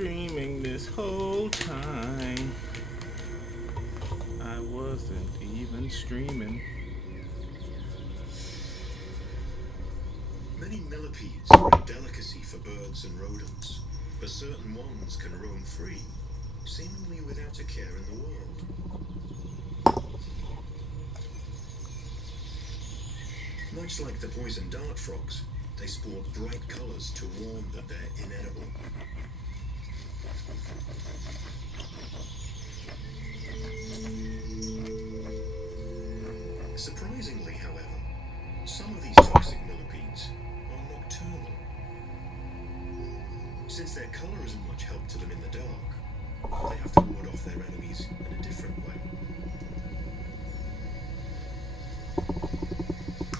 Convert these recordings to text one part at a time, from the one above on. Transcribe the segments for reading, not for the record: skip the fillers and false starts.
dreaming this whole time. I wasn't even streaming. Many millipedes are a delicacy for birds and rodents, but certain ones can roam free, seemingly without a care in the world. Much like the poison dart frogs, they sport bright colours to warn that they're inedible. Surprisingly, however, some of these toxic millipedes are nocturnal. Since their colour isn't much help to them in the dark, they have to ward off their enemies in a different way.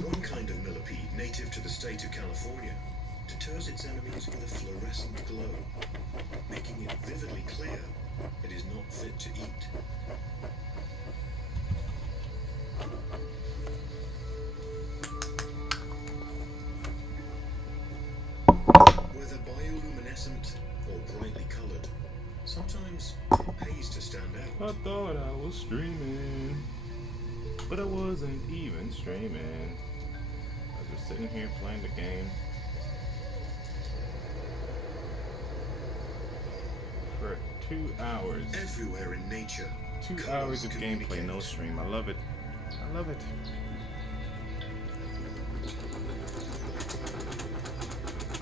One kind of millipede, native to the state of California, deters its enemies with a fluorescent glow, making it vividly clear it is not fit to eat. Whether bioluminescent or brightly coloured, sometimes it pays to stand out. I thought I was streaming, but I wasn't even streaming. I was just sitting here playing the game for 2 hours. Everywhere in nature, 2 colours hours of gameplay, communicate. no stream. I love it. I love it.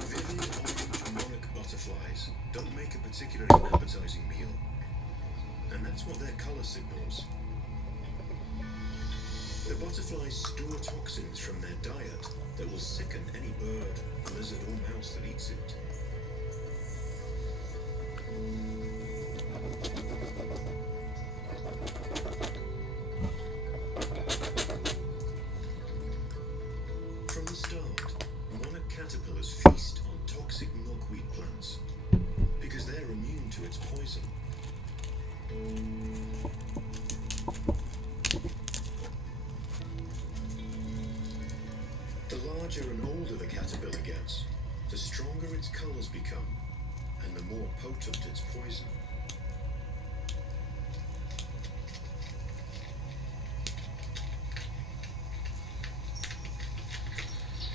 Vivid orange monarch butterflies don't make a particularly appetizing meal, and that's what their colour signals. The butterflies store toxins from their diet that will sicken any bird, lizard or mouse that eats it. From the start, monarch caterpillars feast on toxic milkweed plants because they're immune to its poison. The larger and older the caterpillar gets, the stronger its colours become, and the more potent its poison.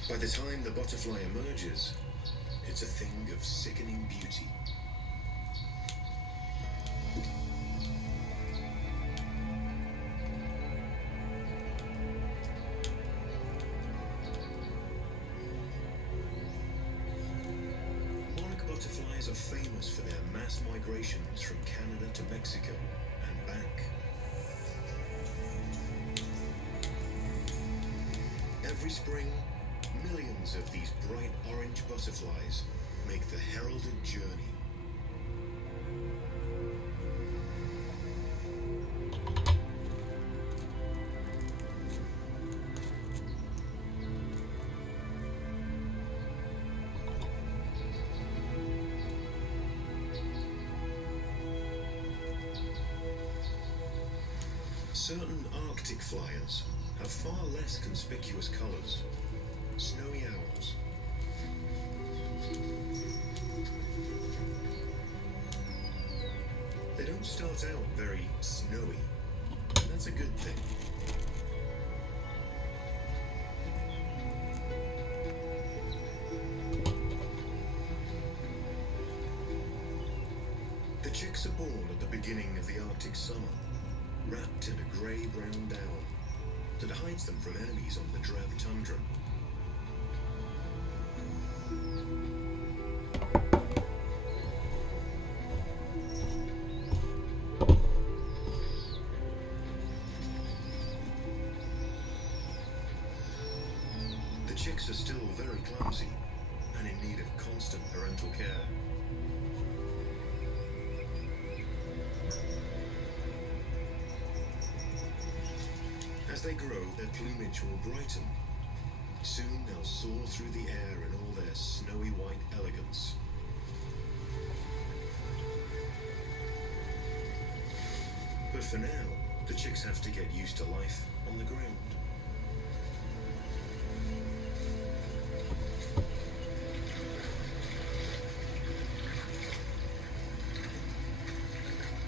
By the time the butterfly emerges, it's a thing of sickening beauty. Monarch butterflies are famous for their mass migrations from Canada to Mexico and back. Every spring, millions of these bright orange butterflies make the heralded journey. Certain Arctic flyers have far less conspicuous colours. Snowy owls. They don't start out very snowy, and that's a good thing. The chicks are born at the beginning of the Arctic summer, wrapped in a grey-brown down that hides them from enemies on the drab tundra. The chicks are still very clumsy and in need of constant parental care. As they grow, their plumage will brighten. Soon they'll soar through the air in all their snowy white elegance. But for now, the chicks have to get used to life on the ground.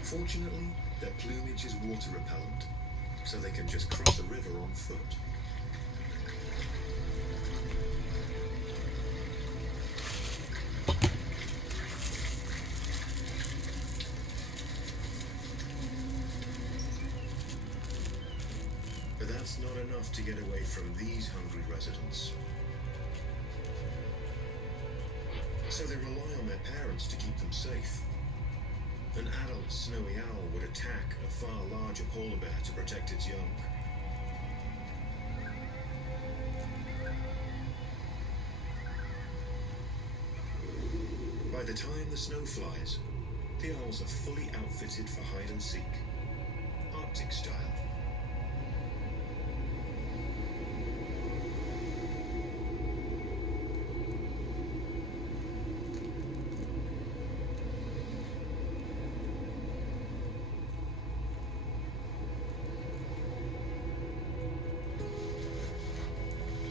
Fortunately, their plumage is water repellent, so they can just cross a river on foot. But that's not enough to get away from these hungry residents. So they rely on their parents to keep them safe. An adult snowy owl would attack a far larger polar bear to protect its young. By the time the snow flies, the owls are fully outfitted for hide and seek, Arctic style.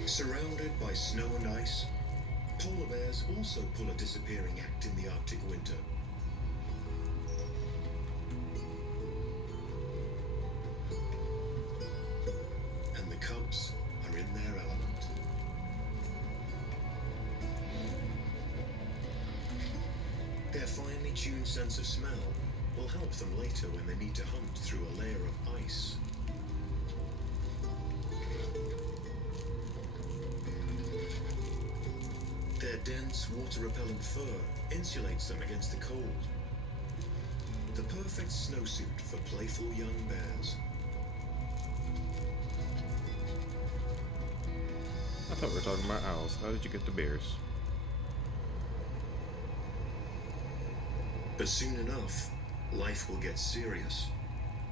Surrounded by snow and ice, polar bears also pull a disappearing act in the Arctic winter. And the cubs are in their element. Their finely tuned sense of smell will help them later when they need to hunt through a layer of ice. Their dense, water-repellent fur insulates them against the cold. The perfect snowsuit for playful young bears. I thought we were talking about owls. How did you get the bears? But soon enough, life will get serious,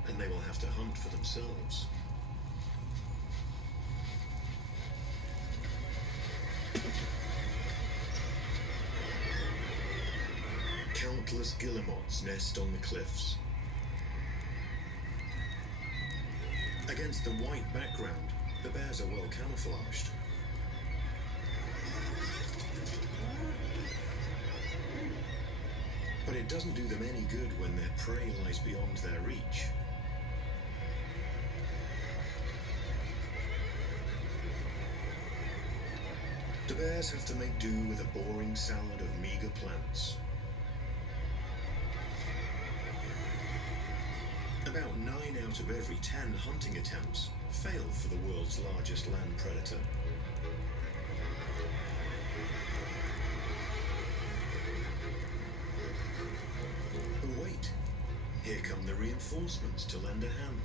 and they will have to hunt for themselves. Countless guillemots nest on the cliffs. Against the white background, the bears are well camouflaged. But it doesn't do them any good when their prey lies beyond their reach. The bears have to make do with a boring salad of meager plants. About 9 out of every 10 hunting attempts fail for the world's largest land predator. But wait, here come the reinforcements to lend a hand.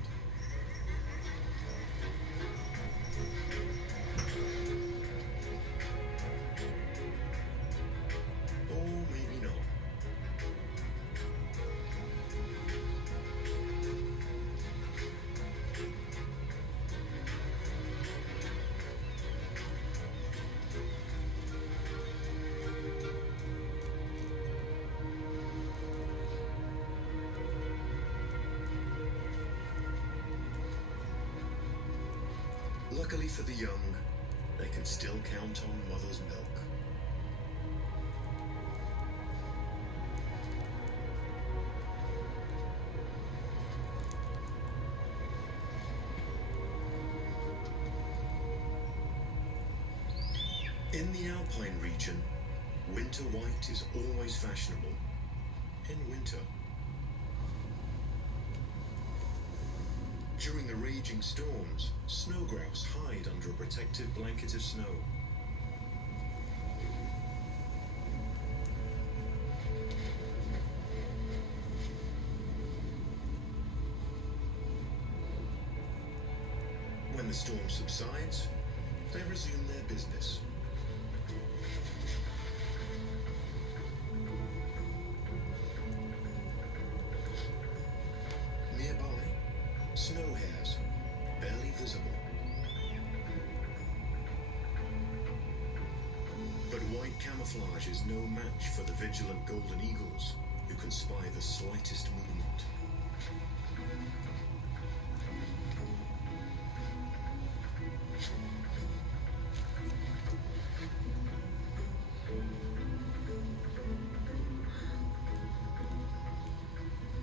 Or maybe not. Luckily for the young, they can still count on mother's milk. In the Alpine region, winter white is always fashionable. In winter. During the raging storms, snow grouse hide under a protective blanket of snow. When the storm subsides, they resume their business. Nearby, snow hares, barely visible. But white camouflage is no match for the vigilant golden eagles who can spy the slightest movement.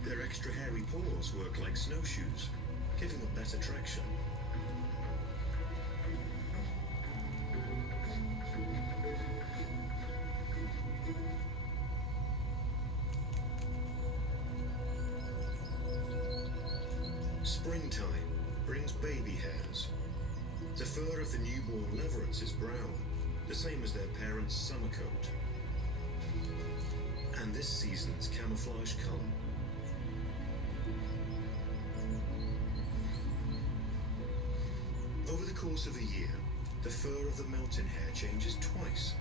Their extra hairy paws work like snowshoes, giving them better traction. Springtime brings baby hairs. The fur of the newborn leverets is brown, the same as their parents' summer coat. And this season's camouflage colour. Over the course of a year, the fur of the mountain hare changes twice.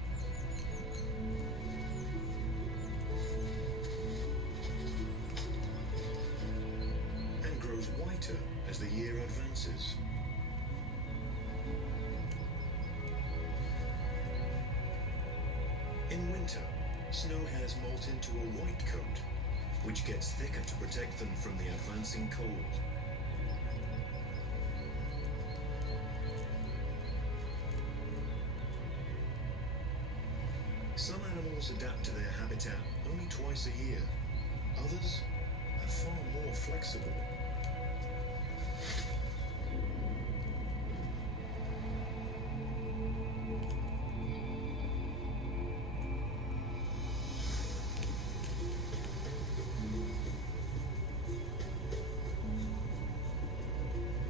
And grows whiter as the year advances. In winter, snow hares molt into a white coat, which gets thicker to protect them from the advancing cold. Some animals adapt to their habitat only twice a year. Others are far more flexible.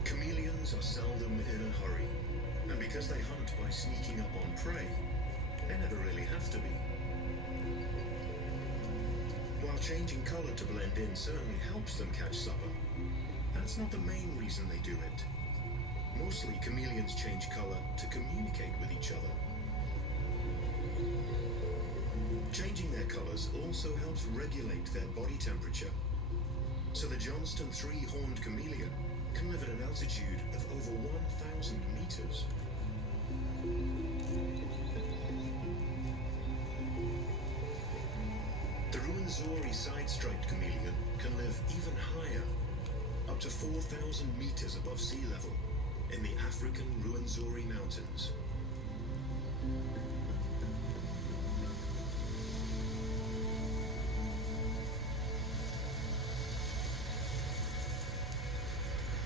Chameleons are seldom in a hurry, and because they hunt by sneaking up on prey, they never really have to be. While changing colour to blend in certainly helps them catch supper, that's not the main reason they do it. Mostly, chameleons change colour to communicate with each other. Changing their colours also helps regulate their body temperature. So the Johnston three-horned chameleon can live at an altitude of over 1,000 meters. The Ruwenzori side-striped chameleon can live even higher, up to 4,000 meters above sea level, in the African Ruwenzori Mountains.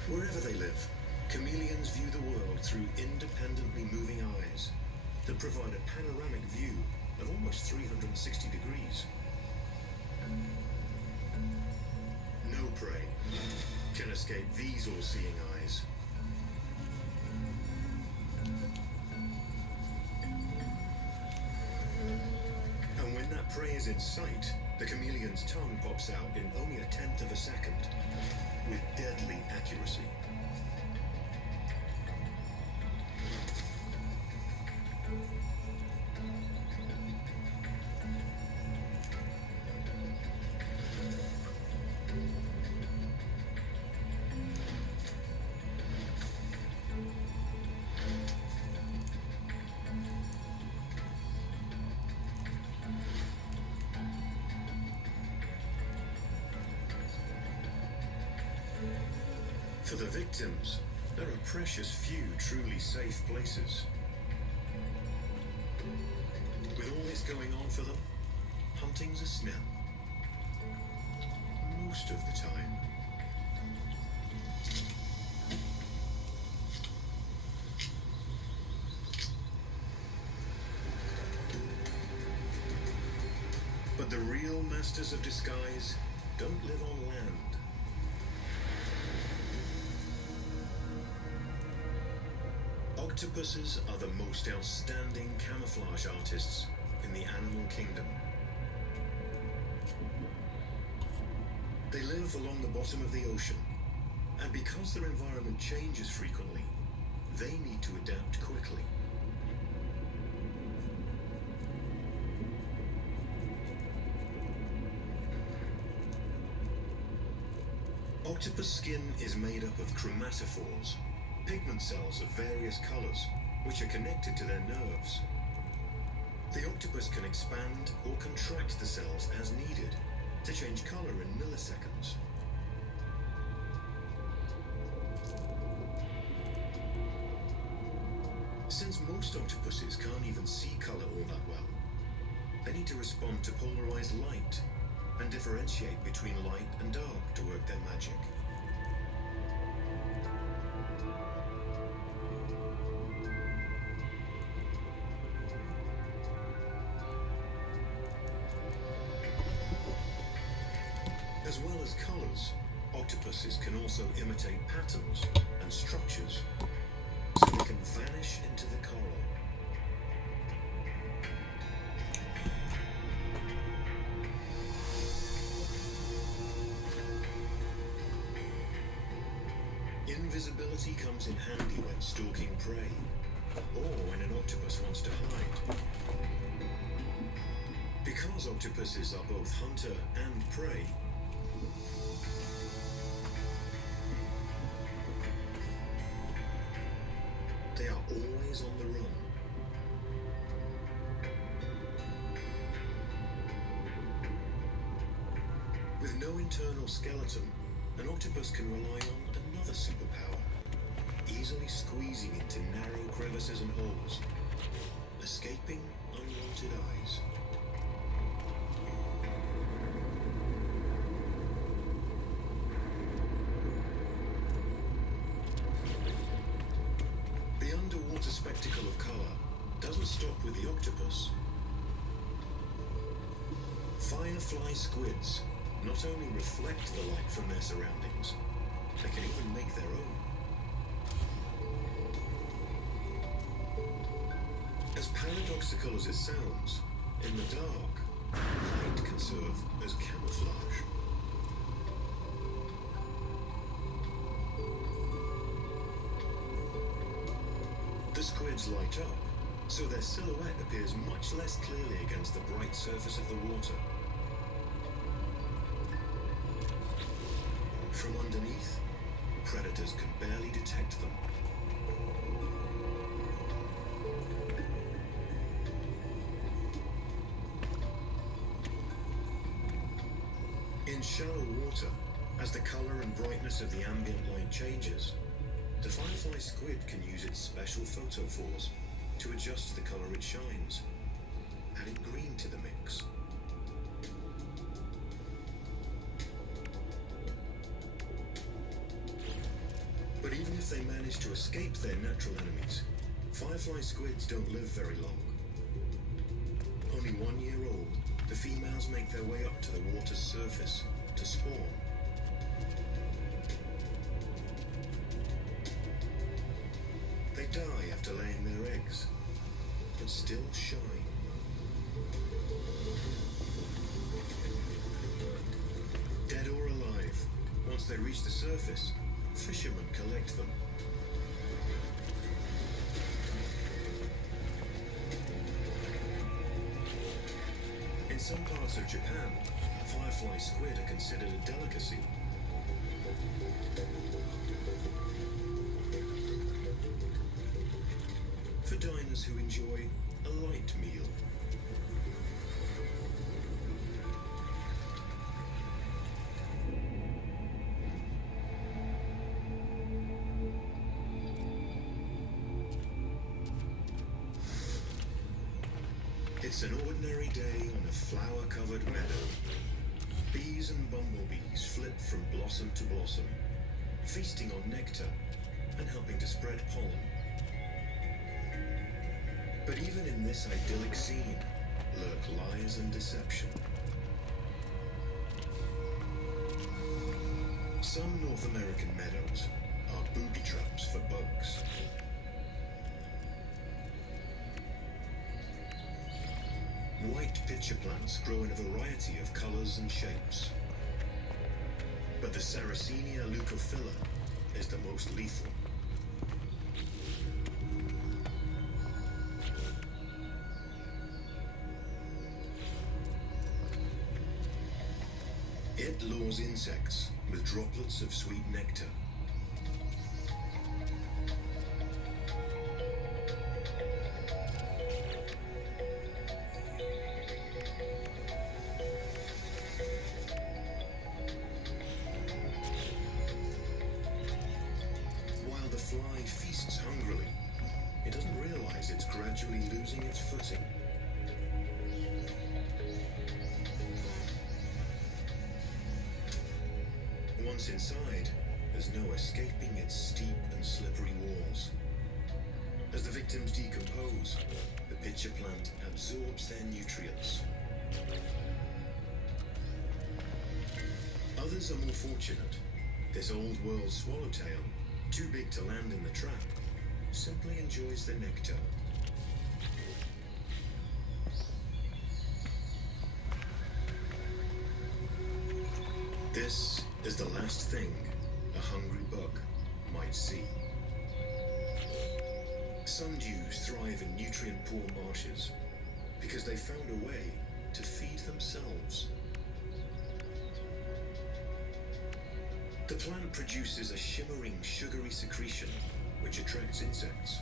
Wherever they live, chameleons view the world through independently moving eyes that provide a panoramic view of almost 360 degrees. No prey can escape these all-seeing eyes. And when that prey is in sight, the chameleon's tongue pops out in only 1/10 of a second, with deadly accuracy. For the victims, there are precious few truly safe places. With all this going on for them, hunting's a snap. Most of the time. But the real masters of disguise don't live on land. Octopuses are the most outstanding camouflage artists in the animal kingdom. They live along the bottom of the ocean, and because their environment changes frequently, they need to adapt quickly. Octopus skin is made up of chromatophores, pigment cells of various colors, which are connected to their nerves. The octopus can expand or contract the cells as needed to change color in milliseconds. Since most octopuses can't even see color all that well, they need to respond to polarized light, and differentiate between light and dark to work their magic. As well as colours, octopuses can also imitate patterns and structures, so they can vanish into the coral. Invisibility comes in handy when stalking prey, or when an octopus wants to hide. Because octopuses are both hunter and prey, they are always on the run. With no internal skeleton, an octopus can rely on another superpower, easily squeezing into narrow crevices and holes, escaping unwanted eyes. The underwater spectacle of colour doesn't stop with the octopus. Firefly squids not only reflect the light from their surroundings, they can even make their own. As paradoxical as it sounds, in the dark, light can serve as camouflage. The squids light up, so their silhouette appears much less clearly against the bright surface of the water. From underneath, predators can barely detect them. In shallow water, as the colour and brightness of the ambient light changes, the firefly squid can use its special photophores to adjust the colour it shines, adding green to the mix. But even if they manage to escape their natural enemies, firefly squids don't live very long. Only 1 year old, the females make their way up to the water's surface to spawn. They die after laying their eggs, but still shine. Dead or alive, once they reach the surface, fishermen collect them. In some parts of Japan, firefly squid are considered a delicacy. For diners who enjoy a light meal. It's an ordinary day on a flower-covered meadow. Bees and bumblebees flit from blossom to blossom, feasting on nectar and helping to spread pollen. But even in this idyllic scene lurk lies and deception. Some North American meadows are booby traps for bugs. White pitcher plants grow in a variety of colours and shapes. But the Sarracenia leucophylla is the most lethal. It lures insects with droplets of sweet nectar. While the fly feasts hungrily, it doesn't realize it's gradually losing its footing. Once inside, there's no escaping its steep and slippery walls. As the victims decompose, the pitcher plant absorbs their nutrients. Others are more fortunate. This old-world swallowtail, too big to land in the trap, simply enjoys the nectar. This is the last thing a hungry bug might see. Sundews thrive in nutrient-poor marshes because they found a way to feed themselves. The plant produces a shimmering, sugary secretion which attracts insects.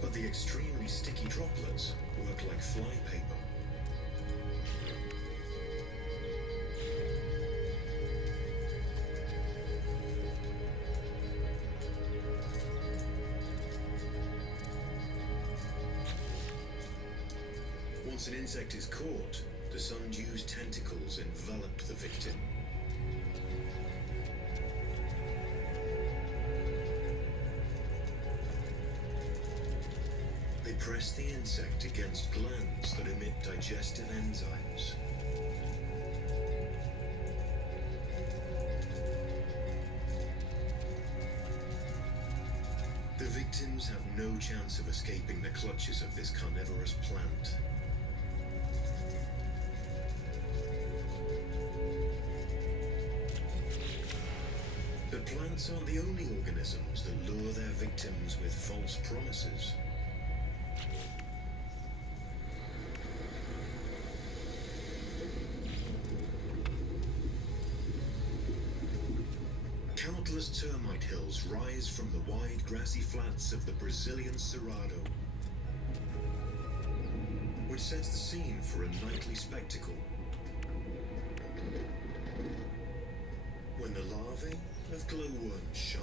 But the extremely sticky droplets work like flypaper. Once an insect is caught, the sundew's tentacles envelop the victim. They press the insect against glands that emit digestive enzymes. The victims have no chance of escaping the clutches of this carnivorous plant. But plants aren't the only organisms that lure their victims with false promises. Countless termite hills rise from the wide grassy flats of the Brazilian Cerrado, which sets the scene for a nightly spectacle. When the larvae of glowworms shine.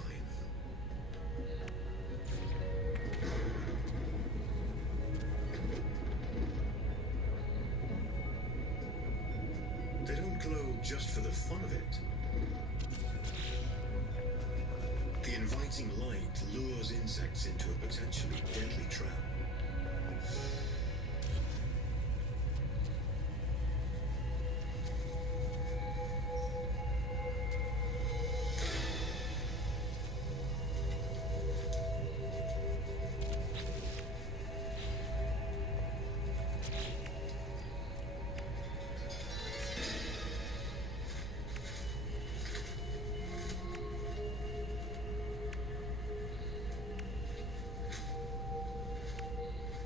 They don't glow just for the fun of it. The inviting light lures insects into a potentially deadly trap.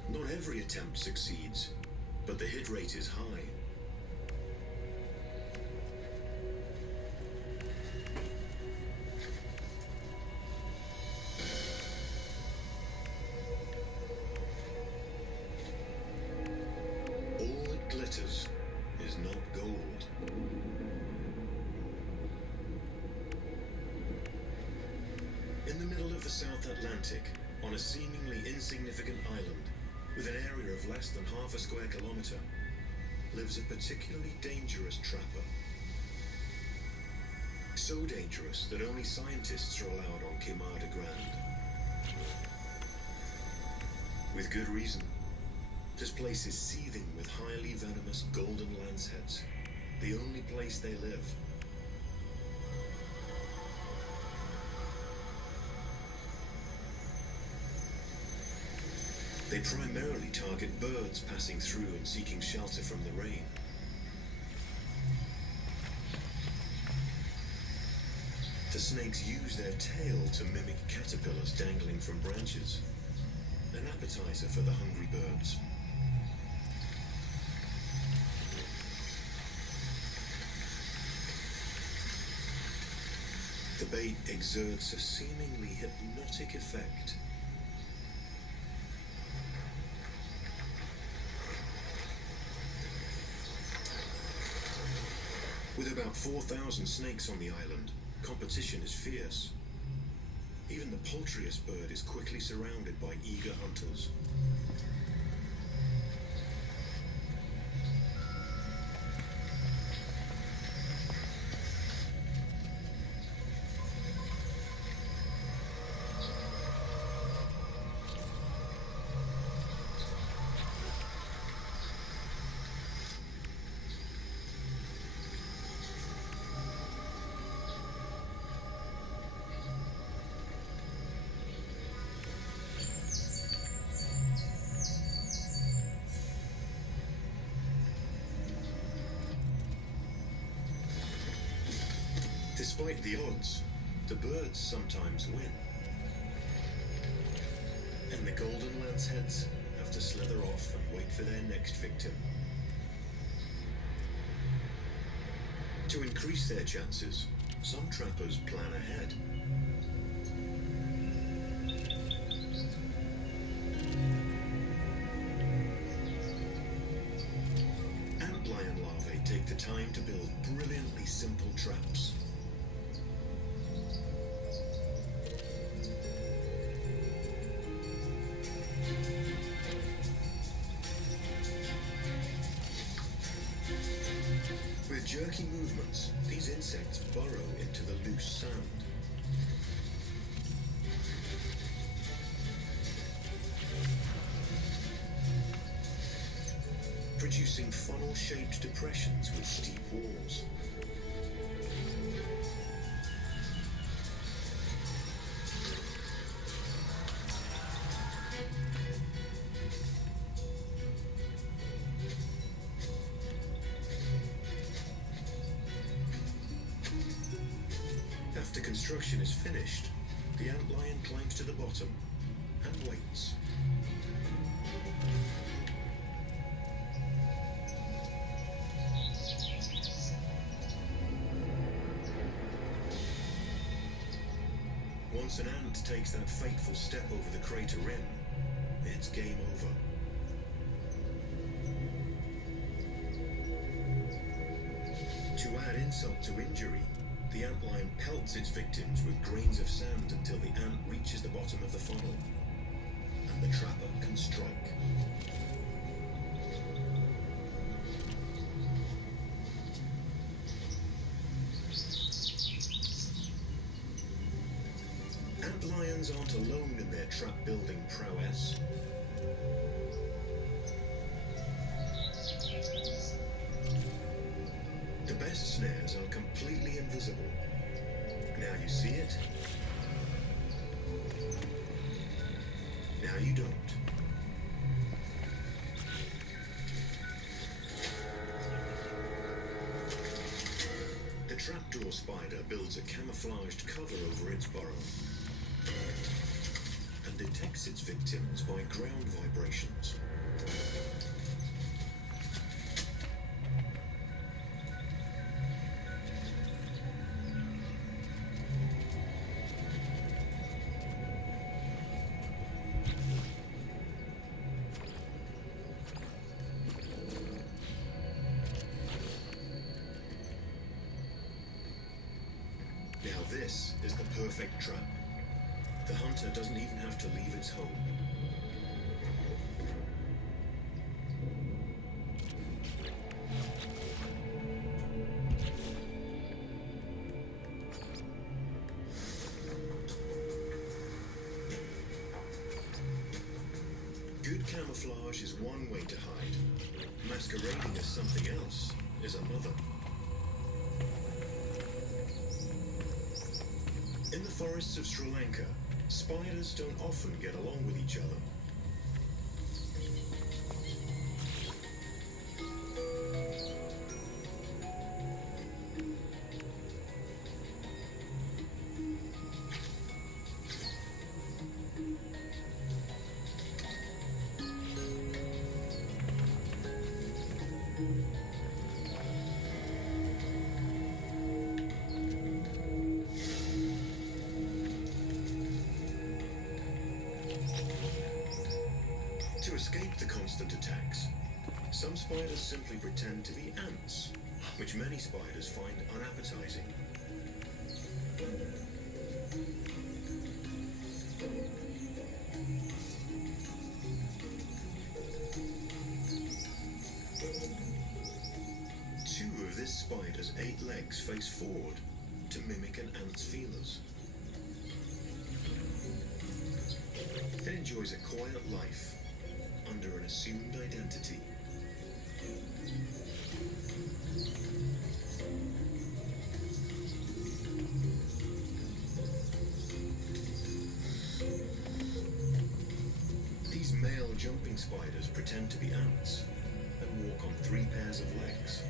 Not every attempt succeeds, but the hit rate is high. All that glitters is not gold. In the middle of the South Atlantic, on a seemingly insignificant island, with an area of less than half a square kilometer, lives a particularly dangerous trapper. So dangerous that only scientists are allowed on Queimada Grande. With good reason. This place is seething with highly venomous golden lanceheads, the only place they live. They primarily target birds passing through and seeking shelter from the rain. The snakes use their tail to mimic caterpillars dangling from branches, an appetizer for the hungry birds. The bait exerts a seemingly hypnotic effect. With about 4,000 snakes on the island, competition is fierce. Even the paltriest bird is quickly surrounded by eager hunters. Despite the odds, the birds sometimes win. And the golden lanceheads have to slither off and wait for their next victim. To increase their chances, some trappers plan ahead. Antlion larvae take the time to build brilliantly simple traps. With jerky movements, these insects burrow into the loose sand. Producing funnel-shaped depressions with steep walls. After construction is finished, the antlion climbs to the bottom and waits. Once an ant takes that fateful step over the crater rim, it's game over. To add insult to injury, the antlion pelts its victims with grains of sand until the ant reaches the bottom of the funnel, and the trapper can strike. Antlions aren't alone in their trap-building prowess. The best snares are completely invisible. Now you see it. Now you don't. The trapdoor spider builds a camouflaged cover over its burrow and detects its victims by ground vibrations. Now this is the perfect trap. The hunter doesn't even have to leave its home. Good camouflage is one way to hide. Masquerading as something else is another. In the forests of Sri Lanka, spiders don't often get along with each other. To escape the constant attacks, some spiders simply pretend to be ants, which many spiders find unappetizing. Two of this spider's 8 legs face forward to mimic an ant's feelers. It enjoys a quiet life under an assumed identity. These male jumping spiders pretend to be ants and walk on 3 pairs of legs.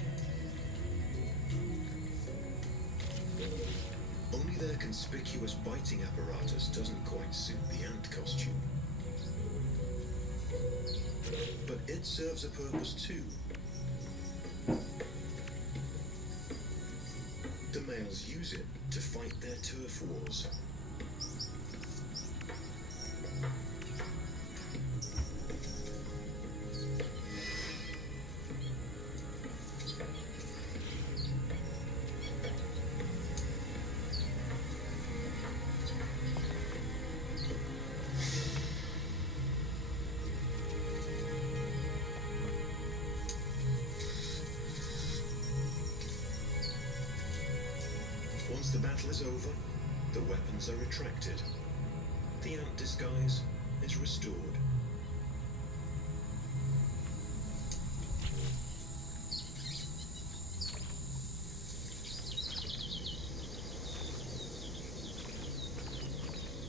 their conspicuous biting apparatus doesn't quite suit the ant costume. But it serves a purpose too. The males use it to fight their turf wars. Once the battle is over, the weapons are retracted. The ant disguise is restored.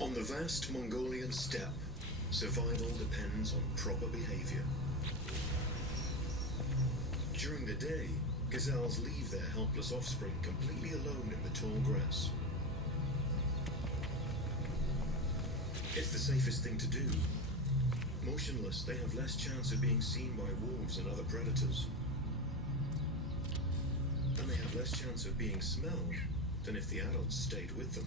On the vast Mongolian steppe, survival depends on proper behavior. During the day, gazelles leave their helpless offspring completely alone in the tall grass. It's the safest thing to do. Motionless, they have less chance of being seen by wolves and other predators. And they have less chance of being smelled than if the adults stayed with them.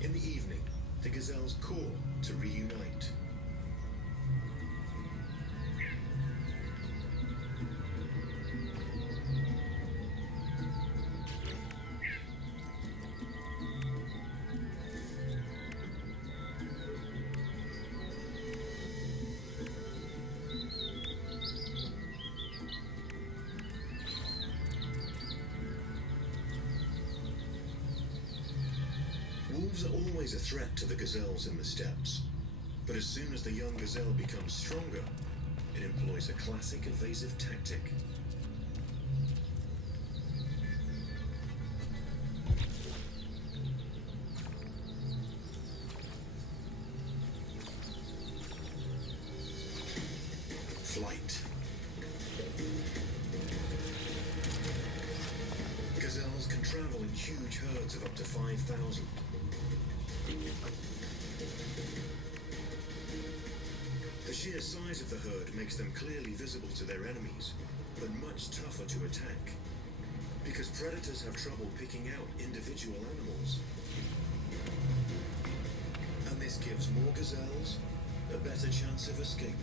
In the evening, the gazelles call to reunite. Wolves are always a threat to the gazelles in the steppes, but as soon as the young gazelle becomes stronger, it employs a classic evasive tactic. Flight. Gazelles can travel in huge herds of up to 5,000. The sheer size of the herd makes them clearly visible to their enemies, but much tougher to attack, because predators have trouble picking out individual animals. And this gives more gazelles a better chance of escaping.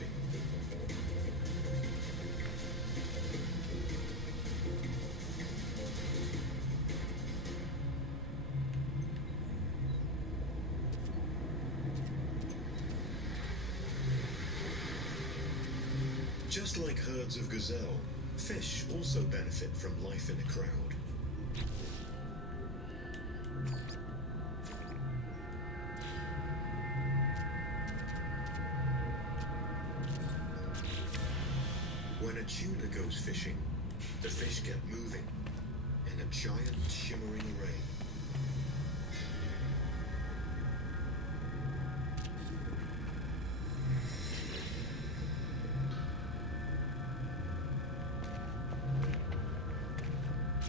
Just like herds of gazelle, fish also benefit from life in a crowd. When a tuna goes fishing, the fish get moving in a giant shimmering array.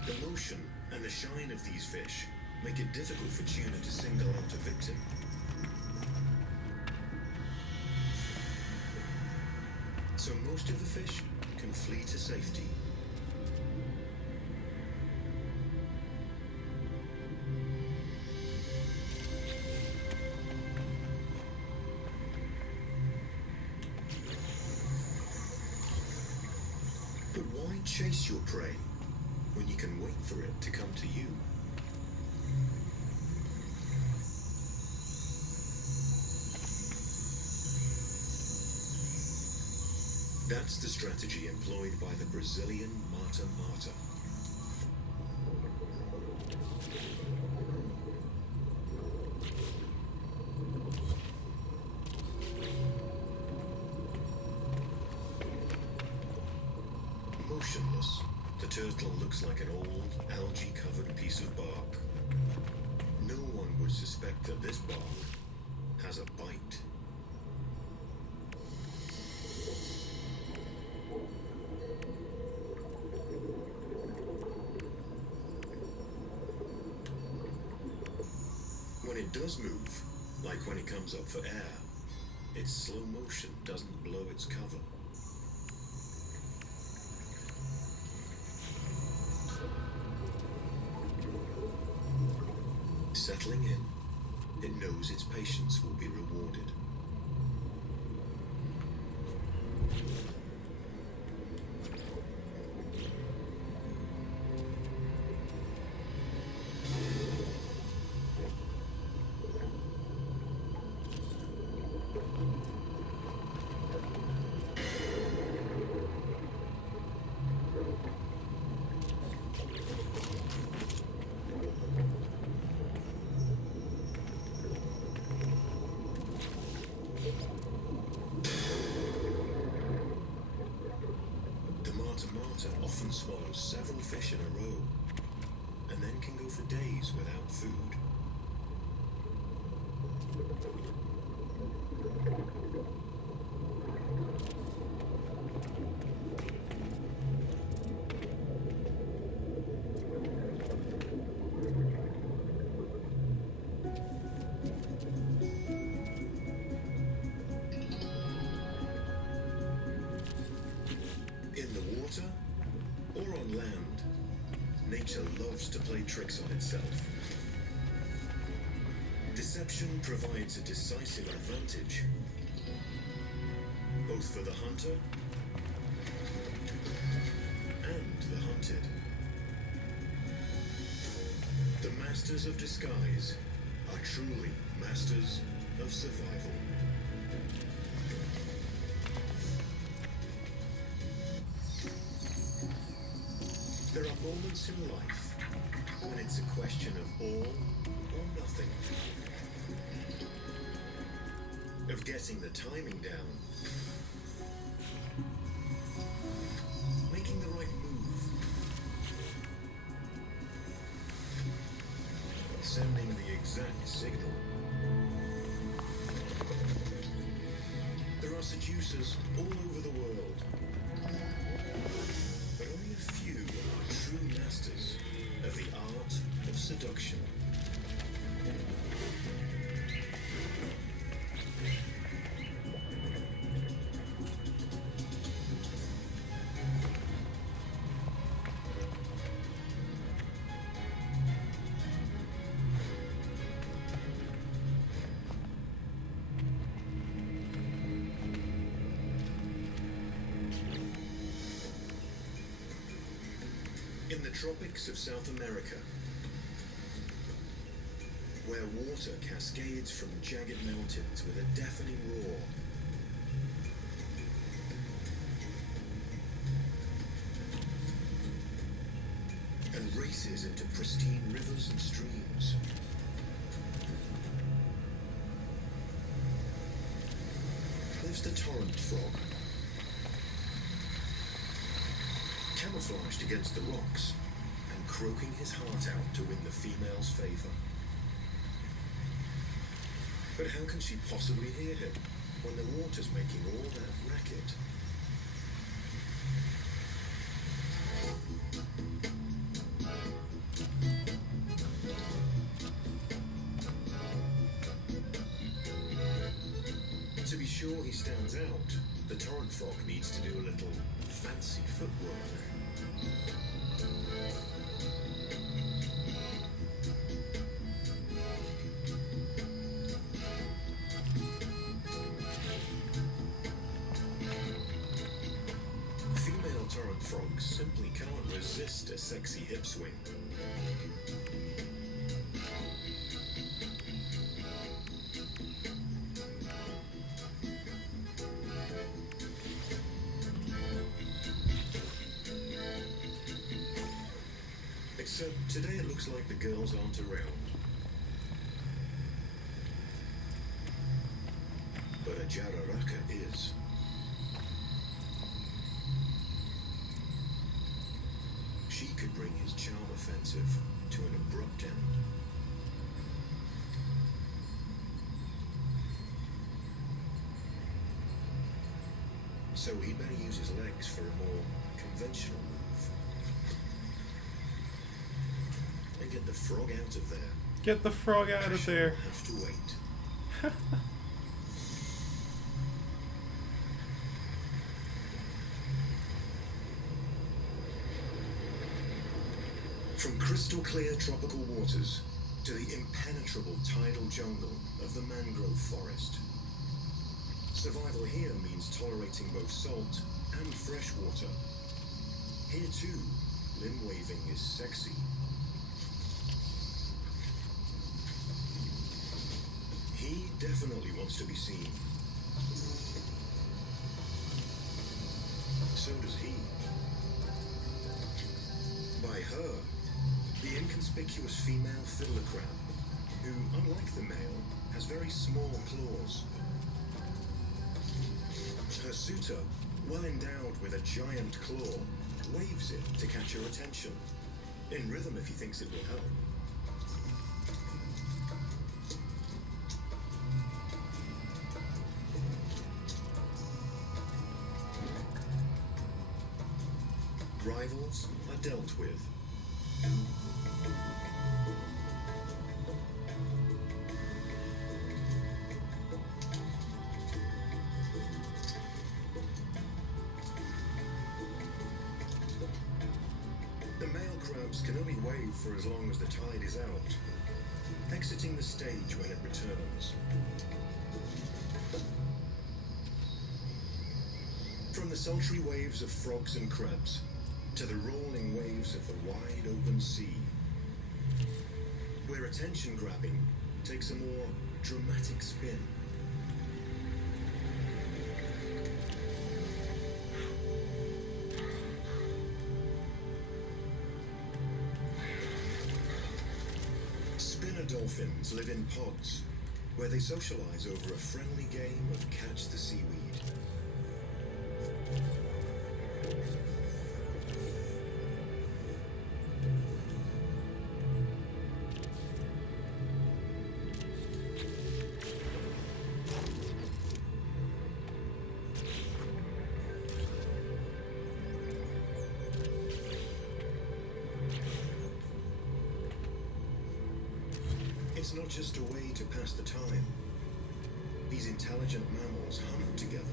The motion and the shine of these fish make it difficult for tuna to single out a victim. So most of the fish can flee to safety. But why chase your prey when you can wait for it to come to you? That's the strategy employed by the Brazilian mata mata. Motionless, the turtle looks like an old, algae-covered piece of bark. No one would suspect that this bark has a bite. it does move, like when it comes up for air. Its slow motion doesn't blow its cover. Settling in, it knows its patience will be rewarded. The Mata Mata often swallows several fish in a row, and then can go for days without food. In the water or on land, nature loves to play tricks on itself. Deception provides a decisive advantage, both for the hunter and the hunted. The masters of disguise are truly masters of survival. There are moments in life when it's a question of all or nothing. Of getting the timing down. Making the right move. Sending the exact signal. There are seducers all over the world. But only a few are true masters of the art of seduction. In the tropics of South America, where water cascades from jagged mountains with a deafening roar, and races into pristine rivers and streams, lives the torrent frog. Camouflaged against the rocks and croaking his heart out to win the female's favor. But how can she possibly hear him when the water's making all that racket? To be sure he stands out, the torrent frog needs to do a little fancy footwork. Female torrent frogs simply can't resist a sexy hip swing. Except today it looks like the girls aren't around. But a Jararaca is. She could bring his charm offensive to an abrupt end. So he'd better use his legs for a more conventional move. And get the frog out of there Get the frog out of Passion there. will have to wait. From crystal clear tropical waters to the impenetrable tidal jungle of the mangrove forest. Survival here means tolerating both salt and fresh water. Here too, limb waving is sexy. He definitely wants to be seen. So does he. By her, the inconspicuous female fiddler crab, who, unlike the male, has very small claws. Her suitor, well endowed with a giant claw, waves it to catch her attention, in rhythm if he thinks it will help. Rivals are dealt with. The male crabs can only wave for as long as the tide is out, exiting the stage when it returns. From the sultry waves of frogs and crabs to the rolling waves of the wide open sea, where attention grabbing takes a more dramatic spin. Spinner dolphins live in pods, where they socialize over a friendly game of catch the seaweed. It's not just a way to pass the time. These intelligent mammals hunt together,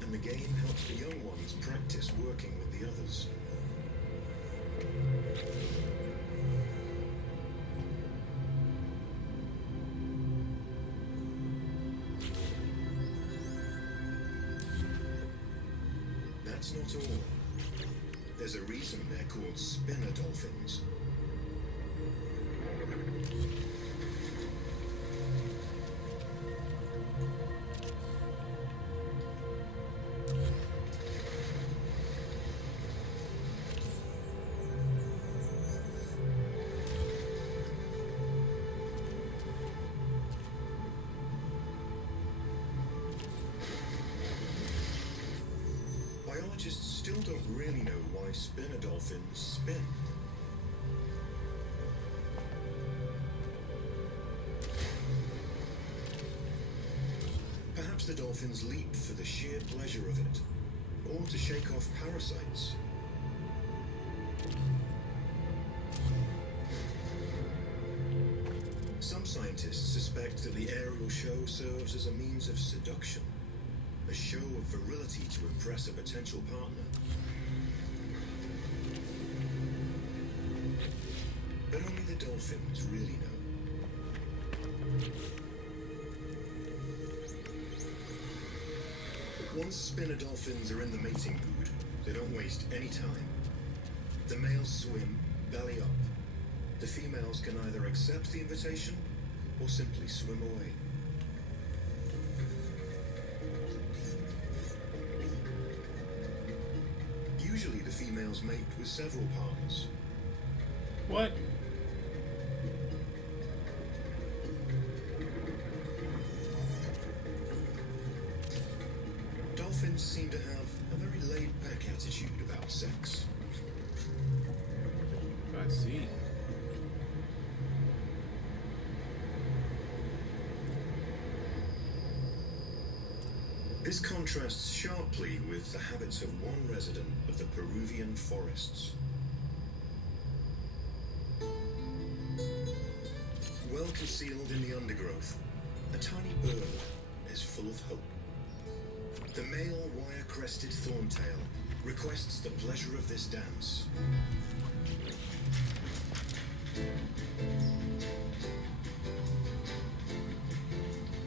and the game helps the young ones practice working with the others. That's not all. There's a reason they're called spinner dolphins. Biologists still don't really know why spinner dolphins spin. Perhaps the dolphins leap for the sheer pleasure of it, or to shake off parasites. Some scientists suspect that the aerial show serves as a means of seduction, a show of virility to impress a potential partner. But only the dolphins really know. Once spinner dolphins are in the mating mood, they don't waste any time. The males swim, belly up. The females can either accept the invitation or simply swim away. Usually the females mate with several partners. What? Dolphins seem to have a very laid-back attitude about sex. I see. This contrasts sharply with the habits of one resident of the Peruvian forests. Well concealed in the undergrowth, a tiny bird is full of hope. The male wire-crested thorntail requests the pleasure of this dance.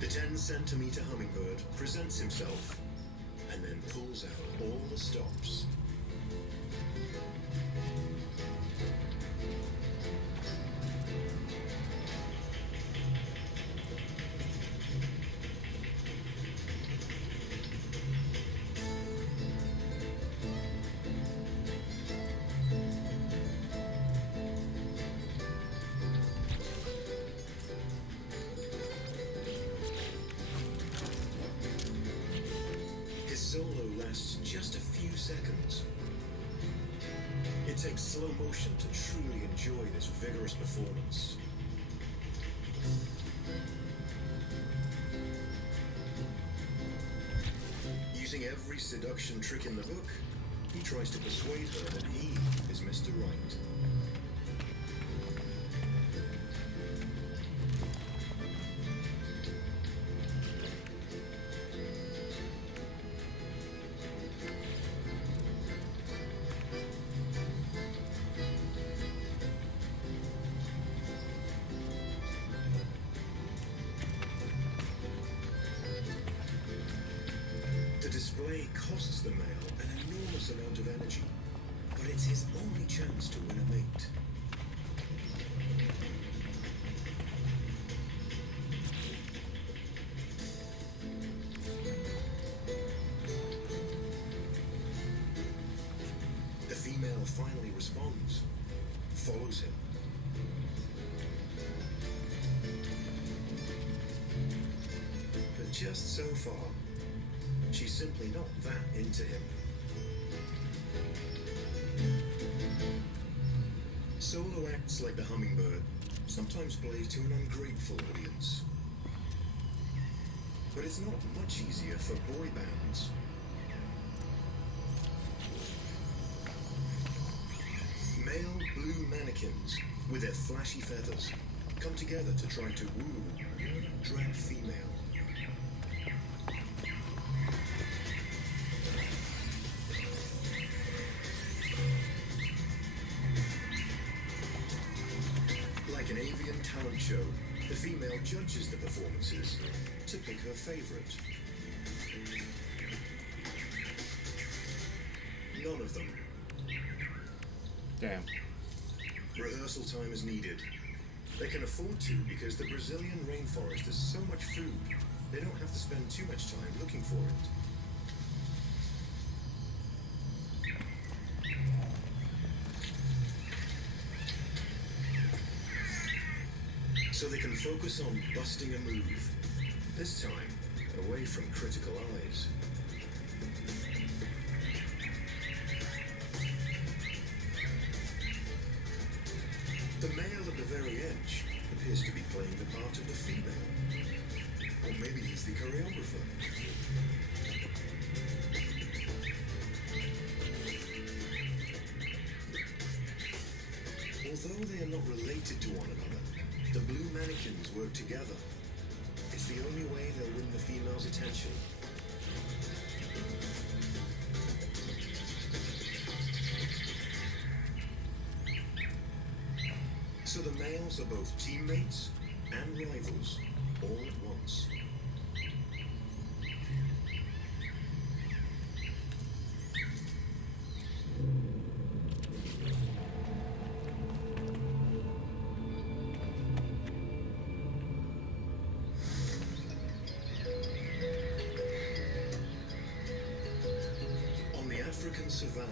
The 10-centimeter hummingbird presents himself and then pulls out all the stops. His solo lasts just a few seconds. It takes slow motion to truly enjoy this vigorous performance. Using every seduction trick in the book, he tries to persuade her that he is Mr. Right. The display costs the male an enormous amount of energy, but it's his only chance to win a mate. The female finally responds, follows him. But just so far, she's simply not that into him. Solo acts like the hummingbird sometimes play to an ungrateful audience. But it's not much easier for boy bands. Male blue mannequins with their flashy feathers come together to try to woo drag female. Like an avian talent show, the female judges the performances to pick her favorite. None of them. Damn. Rehearsal time is needed. They can afford to because the Brazilian rainforest has so much food, they don't have to spend too much time looking for it. So they can focus on busting a move, this time away from critical eyes. The male at the very edge appears to be playing the part of the female. Or maybe he's the choreographer. Although they are not related to one another, the blue mannequins work together. It's the only way they'll win the female's attention. So the males are both teammates and rivals all at once. On the African savannah,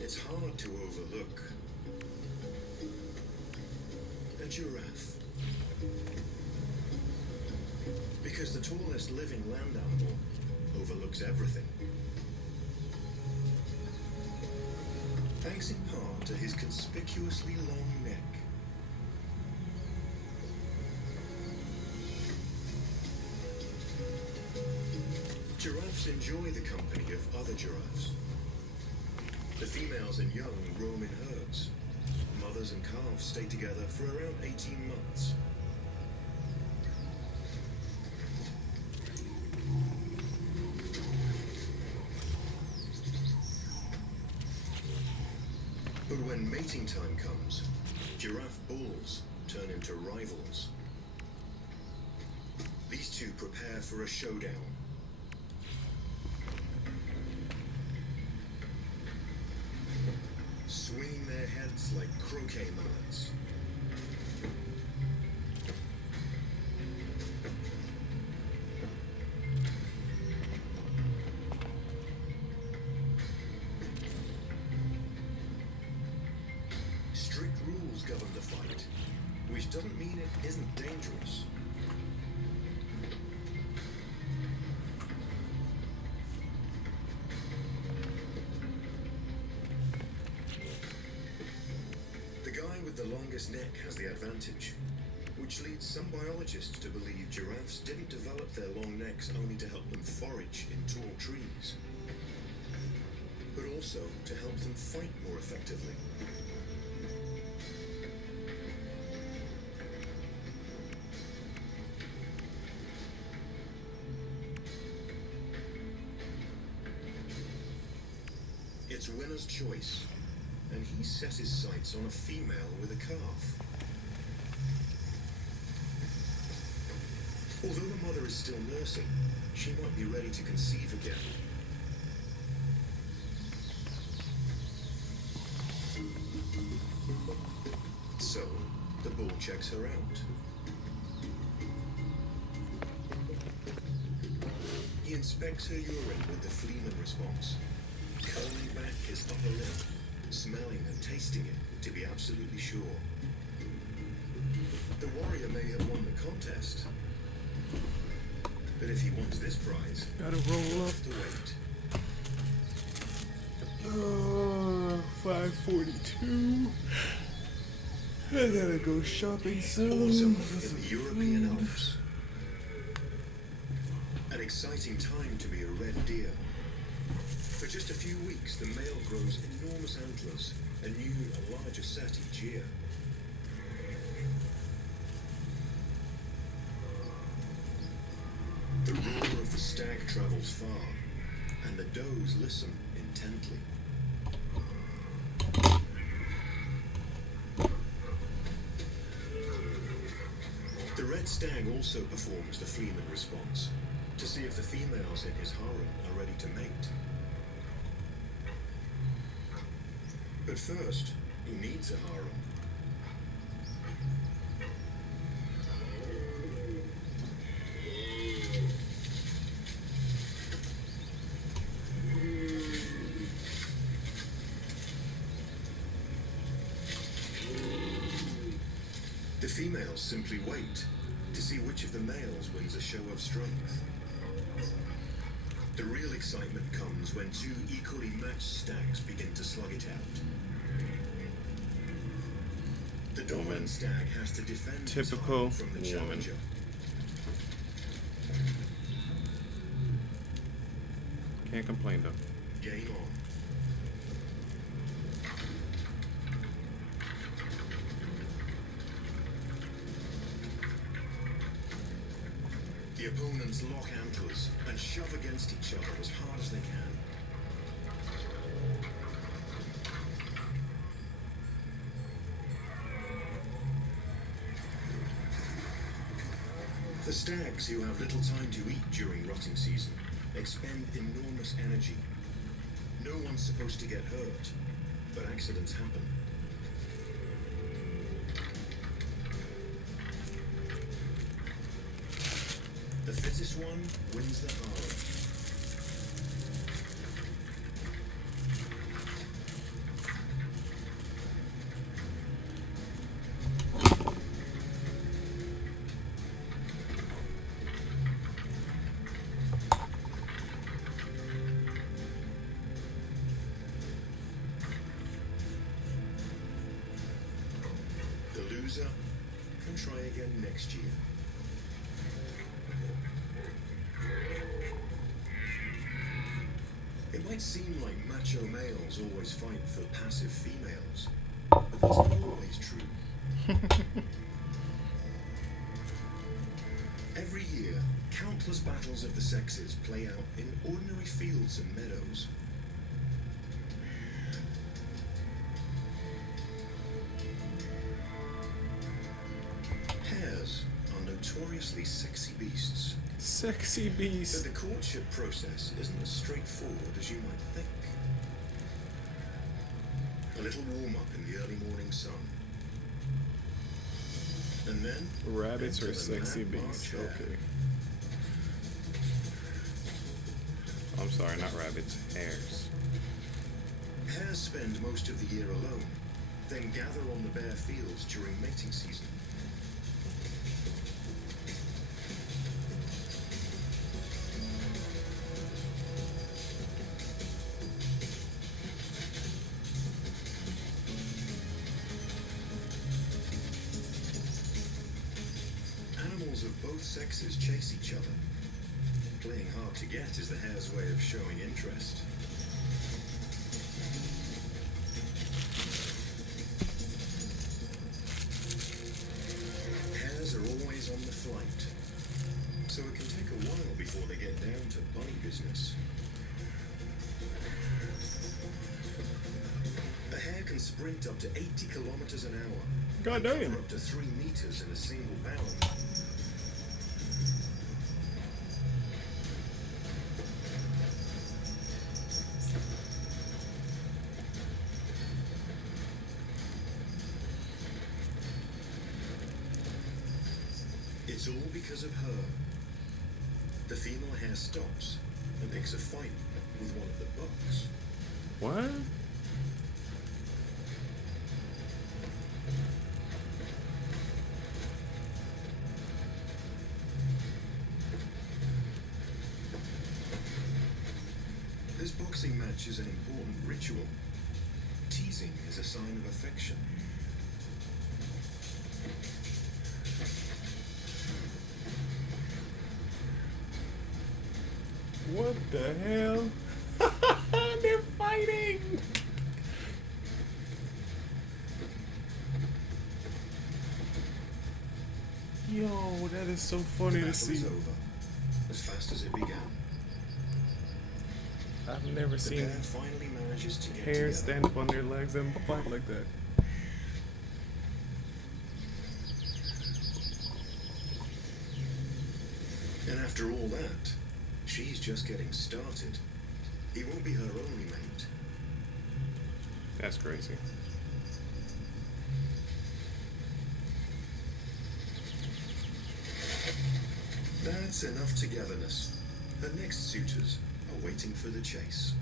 it's hard to overlook a giraffe. Because the tallest living land animal overlooks everything. Thanks in part to his conspicuously long neck. Giraffes enjoy the company of other giraffes. The females and young roam in herds. Mothers and calves stay together for around 18 months. But when mating time comes, giraffe bulls turn into rivals. These two prepare for a showdown. Swinging their heads like croquet mallets. Strict rules govern the fight, which doesn't mean it isn't dangerous. The guy with the longest neck has the advantage, which leads some biologists to believe giraffes didn't develop their long necks only to help them forage in tall trees, but also to help them fight more effectively. It's winner's choice, and he sets his sights on a female with a calf. Although the mother is still nursing, she might be ready to conceive again. So, the bull checks her out. He inspects her urine with the Fleeman response, curling back his upper lip, smelling and tasting it to be absolutely sure. The warrior may have won the contest, but if he wants this prize, Gotta he'll roll up. have to wait. 5:42. I gotta go shopping soon. Awesome for in some the European food. Alps. An exciting time to be a red deer. For just a few weeks, the male grows enormous antlers, a new and larger set each year. The roar of the stag travels far, and the does listen intently. The red stag also performs the Fleeman response to see if the females in his harem are ready to mate. But first, he needs a harem. The females simply wait to see which of the males wins a show of strength. The real excitement comes when two equally matched stags begin to slug it out. The dominant stag has to defend his Typical harem from the woman. challenger. Can't complain though. Game on. The opponents lock antlers and shove against each other as hard as they can. The stags, who have little time to eat during rutting season, expend enormous energy. No one's supposed to get hurt, but accidents happen. The fittest one wins the harem. The loser can try again next year. It might might seem like macho males always fight for passive females, but that's not always true. Every year, countless battles of the sexes play out in ordinary fields and meadows. Hares are notoriously sexy beasts. Sexy beast. But the courtship process isn't as straightforward as you might think. A little warm-up in the early morning sun. And then... Rabbits enter are the sexy mad beasts. March hare. Okay. I'm sorry, not rabbits. Hares. Hares spend most of the year alone, then gather on the bare fields during mating season. Animals of both sexes chase each other. Playing hard to get is the hare's way of showing interest. Hares are always on the flight, so it can take a while before they get down to bunny business. A hare can sprint up to 80 kilometers an hour. God and damn. cover up to 3 meters in a single bound. It's all because of her. The female hare stops and picks a fight with one of the bucks. What? This boxing match is an important ritual. Teasing is a sign of affection. What the hell? They're fighting! Yo, that is so funny The to battle see. is over, as fast as it began. I've never The seen pair finally manages to get hares together. stand up on their legs and fight like that. And after all that, she's just getting started. He won't be her only mate. That's crazy. That's enough togetherness. Her next suitors are waiting for the chase.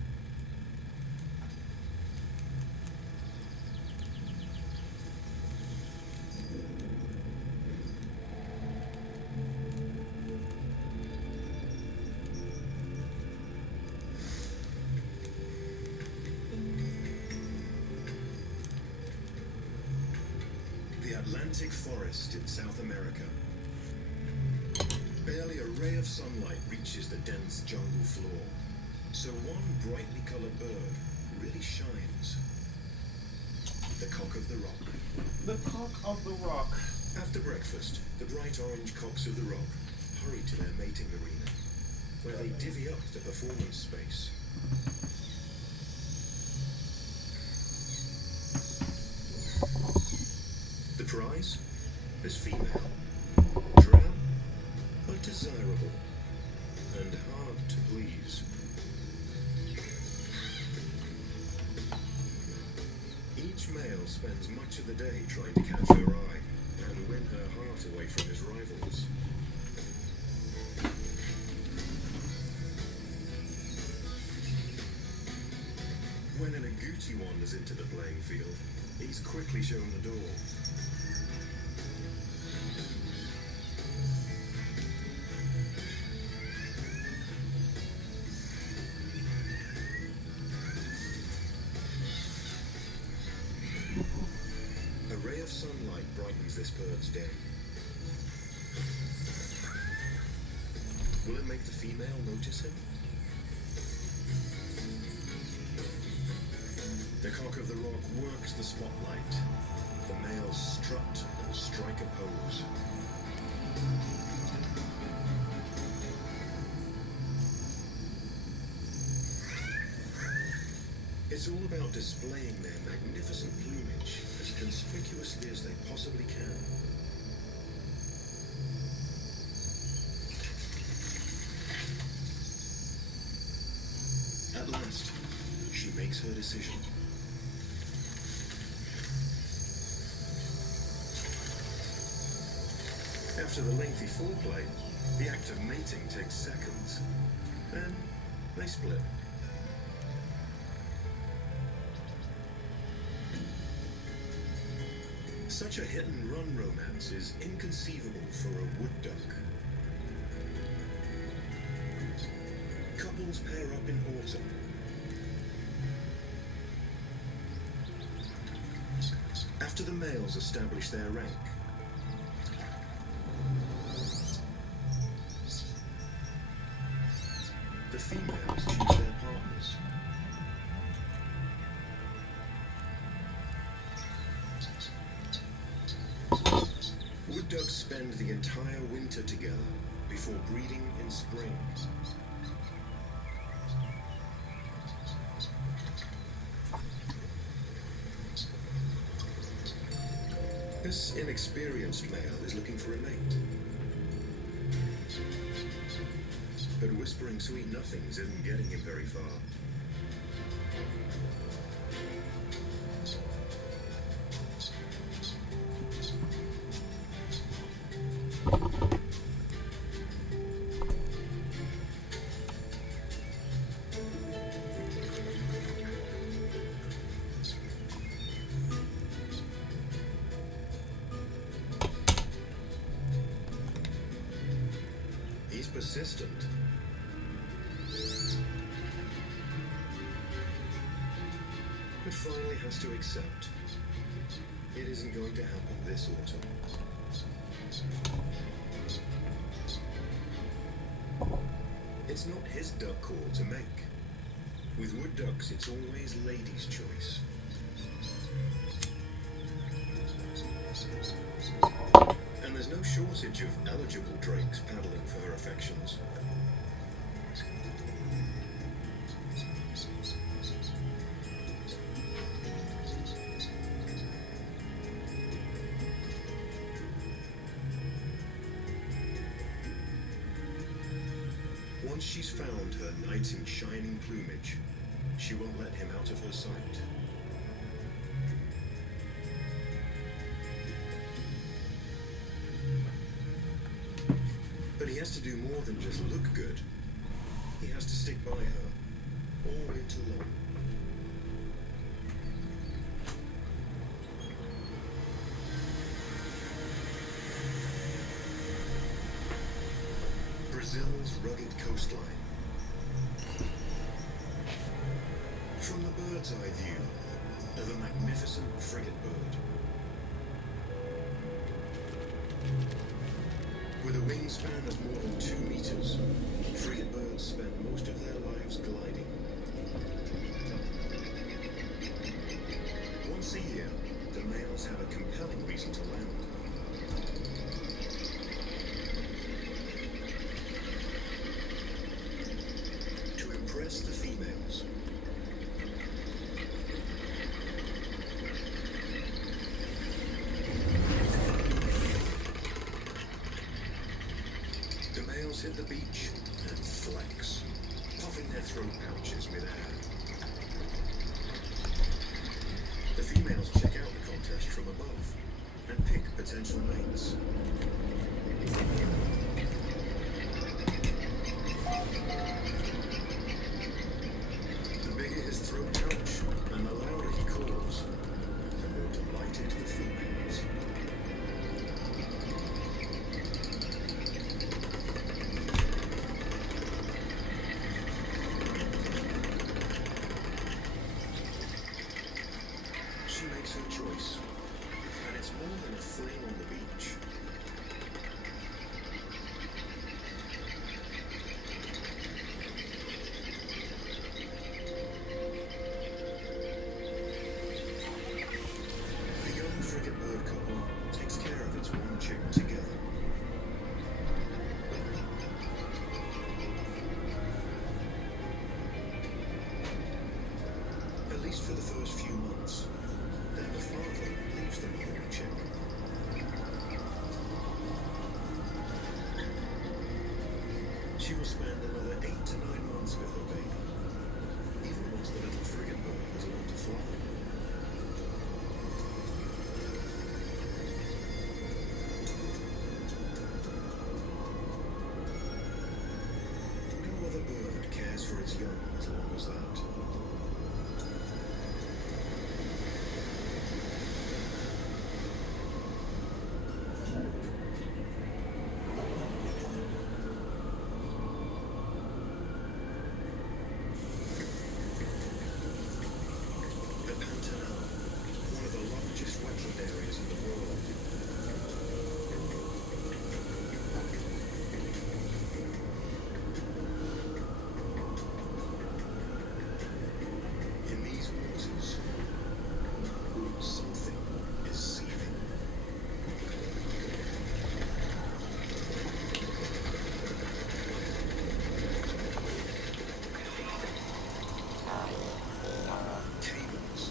The Atlantic forest in South America. Barely a ray of sunlight reaches the dense jungle floor, so one brightly colored bird really shines. The cock of the rock. The cock of the rock. After breakfast, the bright orange cocks of the rock hurry to their mating arena, where they divvy up the performance space. The prize? This female. Drab, but desirable, and hard to please. Each male spends much of the day trying to catch her eye and win her heart away from his rivals. When an agouti wanders into the playing field, he's quickly shown the door. A ray of sunlight brightens this bird's day. Will it make the female notice him? The cock of the rock works the spotlight. The males strut and strike a pose. It's all about displaying their magnificent plumage as conspicuously as they possibly can. At last, she makes her decision. After the lengthy foreplay, the act of mating takes seconds. Then they split. Such a hit-and-run romance is inconceivable for a wood duck. Couples pair up in autumn. After the males establish their rank, the females choose their partners. Wood ducks spend the entire winter together before breeding in spring. This inexperienced male is looking for a mate. But whispering sweet nothings isn't getting him very far. He's persistent. But finally has to accept it isn't going to happen this autumn. It's not his duck call to make. With wood ducks, it's always ladies' choice. And there's no shortage of eligible drakes paddling for her affections. Once she's found her knight in shining plumage, she won't let him out of her sight. But he has to do more than just look good. He has to stick by her all winter long. Brazil's rugged coastline. From the bird's eye view of a magnificent frigate bird. With a wingspan of more than 2 meters, frigate birds spend most of their lives gliding. Once a year, the males have a compelling reason to land. To impress the females. The males hit the beach and flex, puffing their throat pouches mid-air. The females check out the contest from above and pick potential mates. The bigger his throat pouch and the louder he calls, the more delighted the females. She makes her choice, and it's more than a fling on the beach. just for the first few months. Then the father leaves them home check. She will spend another 8 to 9 months with her baby, even once the little frigate bird has learned to fly. No other bird cares for its young as long as that. The Pantanal, one of the largest wetland areas in the world. In these waters, something is seething. Caimans,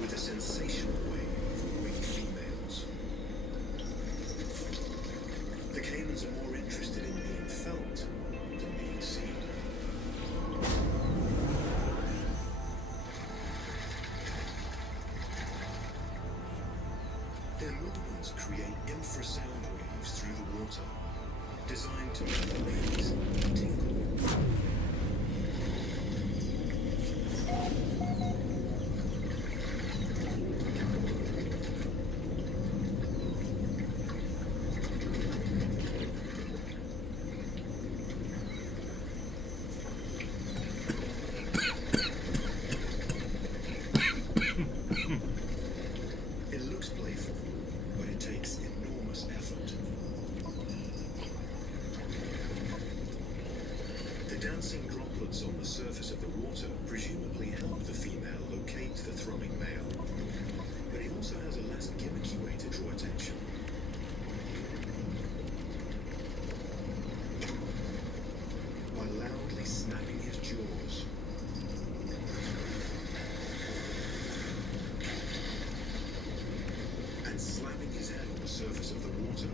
with a sensational wave of weak females. The caimans are more interested in being felt than being seen. Their movements create infrasound waves through the water, designed to make the ladies tingle. It looks playful, but it takes enormous effort. The dancing droplets on the surface of the water presumably help the female locate the thrumming male, but he also has a less gimmicky way to draw attention. By loudly snapping his jaws. And slapping his head on the surface of the water.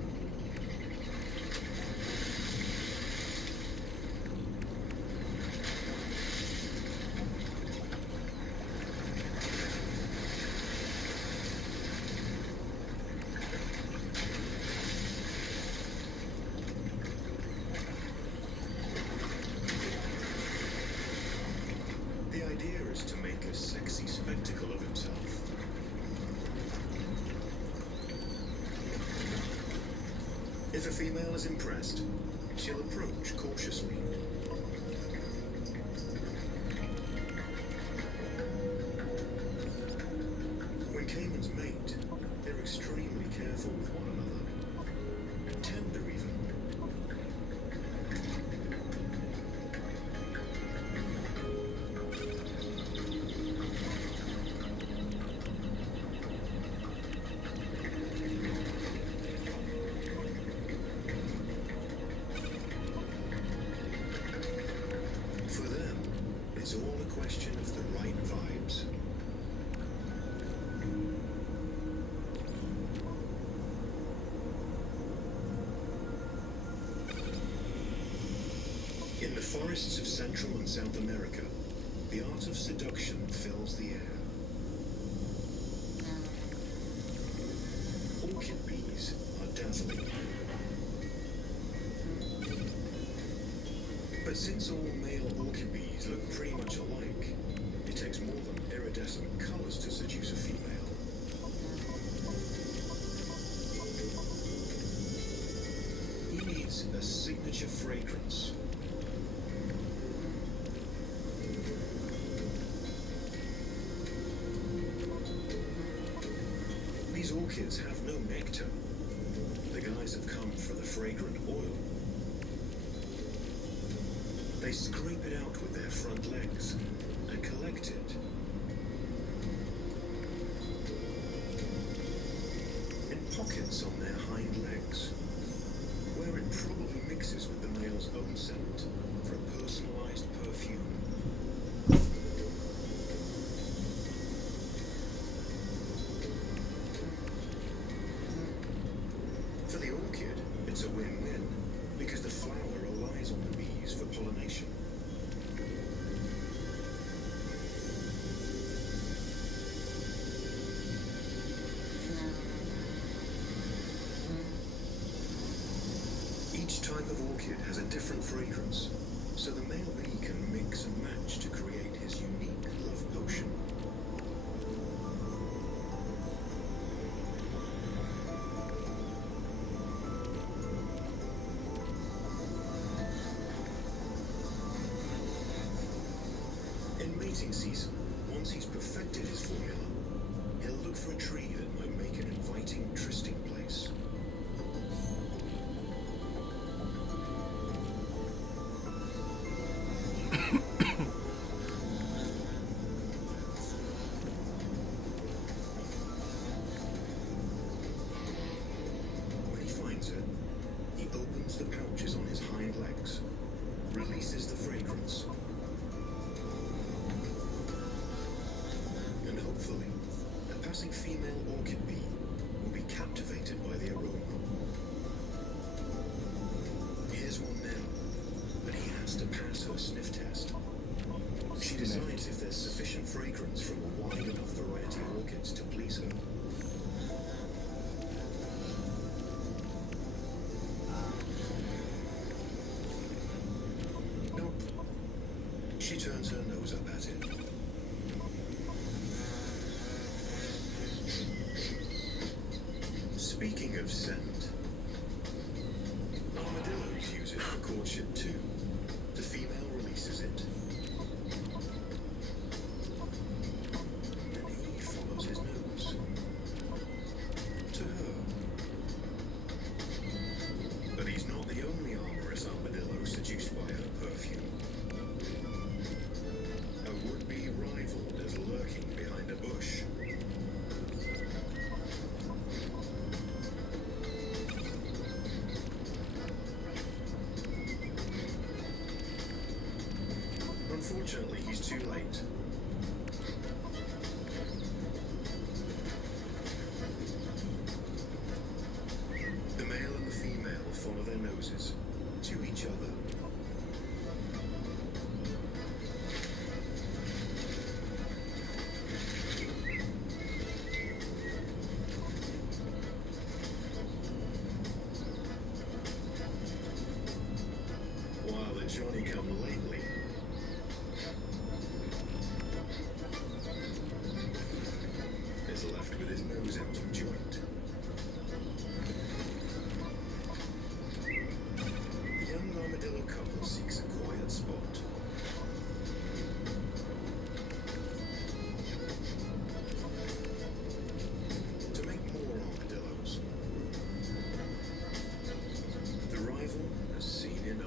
The idea is to make a sexy spectacle of himself. If a female is impressed, she'll approach cautiously. When caimans mate, they're extremely careful with one another. Tender even. For them, it's all a question of the right vibes. In the forests of Central and South America, the art of seduction fills the air. Orchid bees are dazzling. But since all male orchid bees look pretty much alike, it takes more than iridescent colors to seduce a female. He needs a signature fragrance. These orchids have no nectar. The guys have come for the fragrant oil. They scrape it out with their front legs and collect it. In pockets on their hind legs, where it probably mixes with the male's own scent for a personalized perfume. pollination. Each type of orchid has a different fragrance, so the male bee can mix and match to create his unique love potion. In mating season, once he's perfected his formula, he'll look for a tree that might make an inviting trysting place. When he finds it, he opens the pouches on his hind legs, releases the fragrance, and hopefully, a passing female orchid bee will be captivated by the aroma. Here's one now, but he has to pass her sniff test. She decides if there's sufficient fragrance from a wide enough variety of orchids to please her. Nope. She turns her nose up at it. Speaking of scent, armadillos use it for courtship too. The female releases it, and he follows his nose to her. But he's not the only amorous armadillo seduced by her perfume. A would-be rival is lurking behind a bush. Unfortunately, he's too late. The male and the female follow their noses to each other. While the Johnny-come-lately is left with his nose out of joint. The young armadillo couple seeks a quiet spot. To make more armadillos. The rival has seen enough.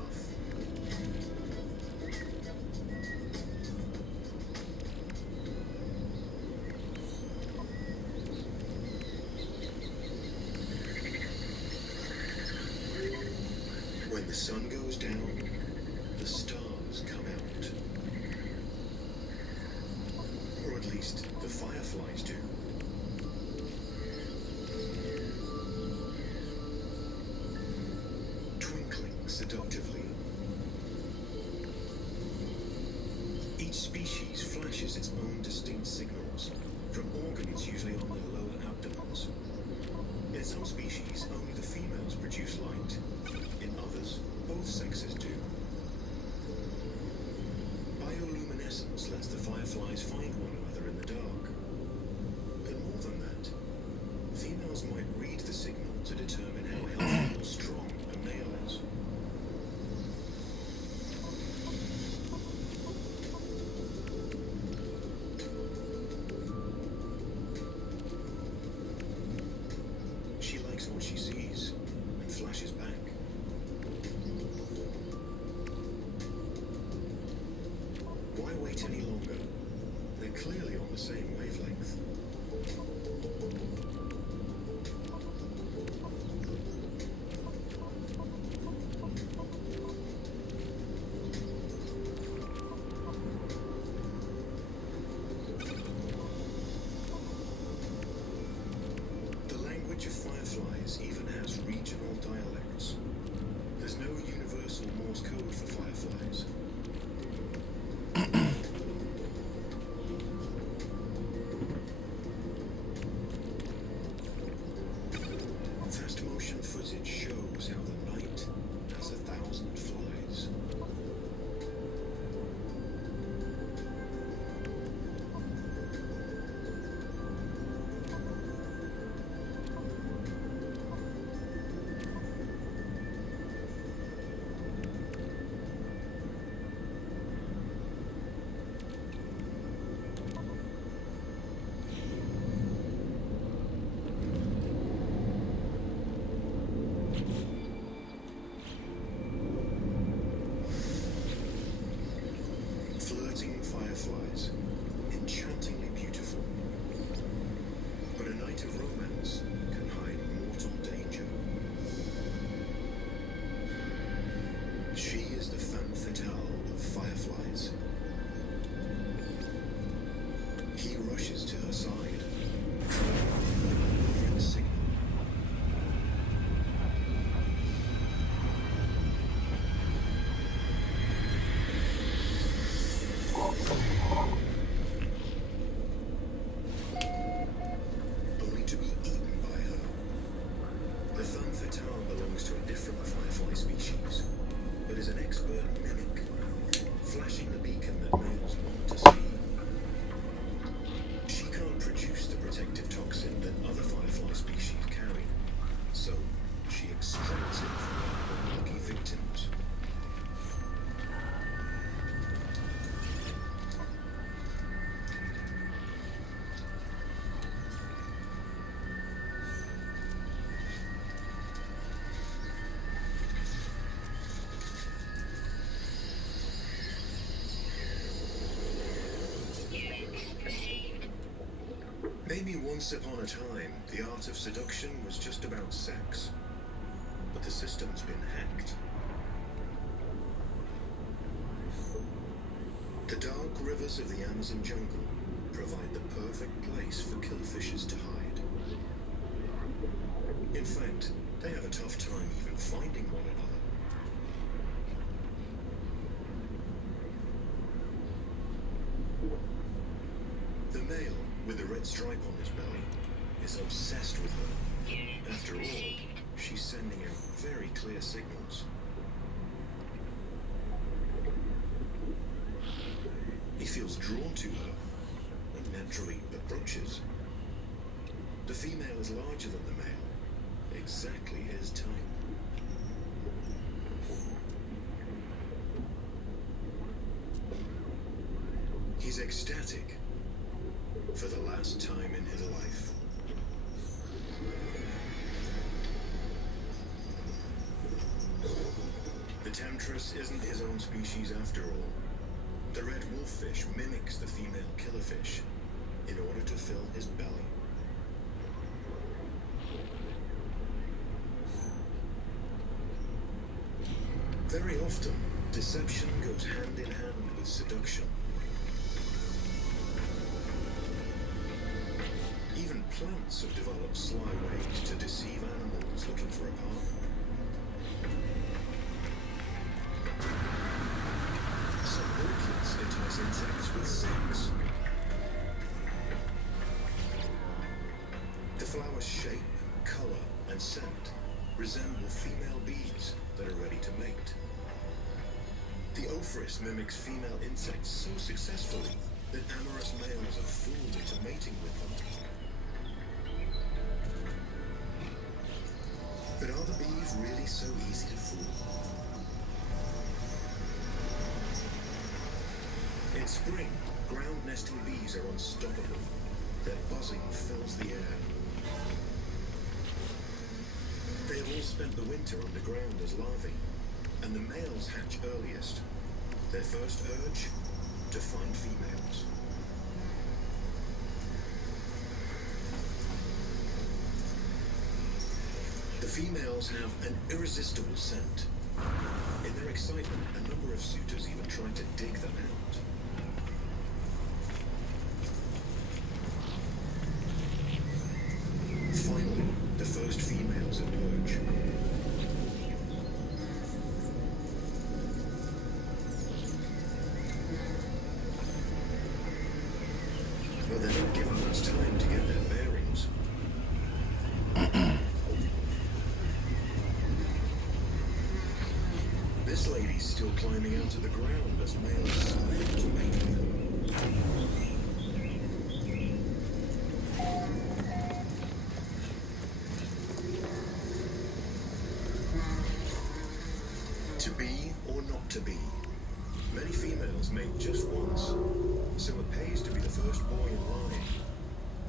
When the sun goes down, the stars come out. Or at least the fireflies do. Twinkling seductively. Each species flashes its own distinct signals, from organs usually on their lower abdomens. In some species, only the females produce light. In others, both sexes do. Bioluminescence lets the fireflies find one another in the dark. But more than that, females might read the signal to determine how healthy or strong a male is. She likes what she sees and flashes back. Why wait any longer? They're clearly on the same wavelength. The language of fireflies even has regional dialects. There's no universal Morse code for fireflies. Once upon a time, the art of seduction was just about sex. But the system's been hacked. The dark rivers of the Amazon jungle provide the perfect place for killerfishes to hide. In fact, they have a tough time even finding one another. The male, with the red stripe on his belly, is obsessed with her. After all, she's sending out very clear signals. He feels drawn to her and naturally approaches. The female is larger than the male, exactly his type. He's ecstatic for the last time in his life. The temptress isn't his own species after all. The red wolffish mimics the female killerfish in order to fill his belly. Very often, deception goes hand in hand with seduction. Even plants have developed sly ways to deceive animals looking for a partner. Some orchids entice insects with sex. The flower's shape, color, and scent resemble female bees that are ready to mate. The ophrys mimics female insects so successfully that amorous males are fooled into mating with them. But are the bees really so easy to fool? In spring, ground nesting bees are unstoppable. Their buzzing fills the air. They have all spent the winter underground as larvae, and the males hatch earliest. Their first urge? To find females. The females have an irresistible scent. In their excitement, a number of suitors even try to dig them out. Finally, the first females emerge. But they're not given much time to get their bearings. This lady's still climbing out of the ground as males start to mate with her. To be or not to be. Many females mate just once, so it pays to be the first boy in line.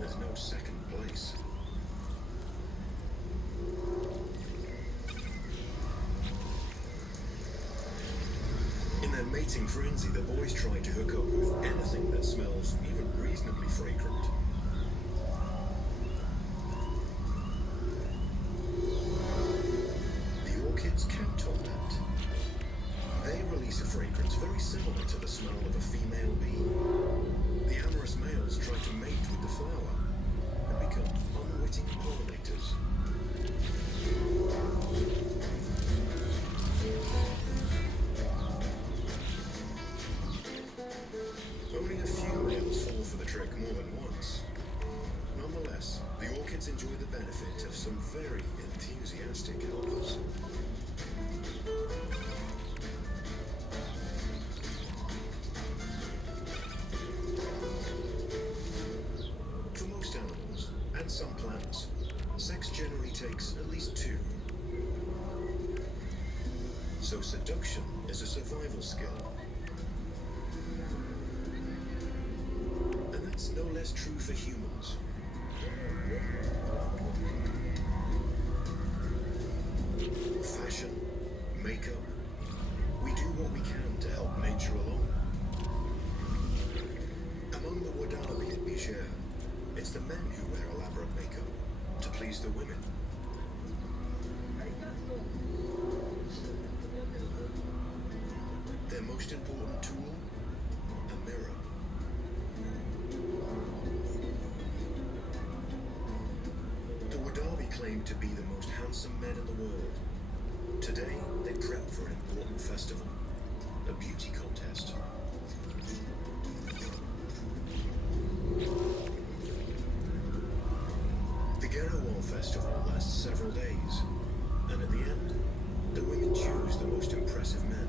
There's no second place. In their mating frenzy, the boys try to hook up with anything that smells even reasonably fragrant. The orchids count on that. They release a fragrance very similar to the smell of a female bee. The amorous males try to mate with the flower and become unwitting pollinators. Only a few males fall for the trick more than once. Nonetheless, the orchids enjoy the benefit of some very enthusiastic helpers. For most animals, and some plants, sex generally takes at least two. So seduction is a survival skill. And that's no less true for humans. Fashion, makeup, we do what we can to help nature along. Among the Wadawi in Niger, it's the men who wear most important tool? A mirror. The Wadabi claim to be the most handsome men in the world. Today, they prep for an important festival, a beauty contest. The Gerawal festival lasts several days, and at the end, the women choose the most impressive men.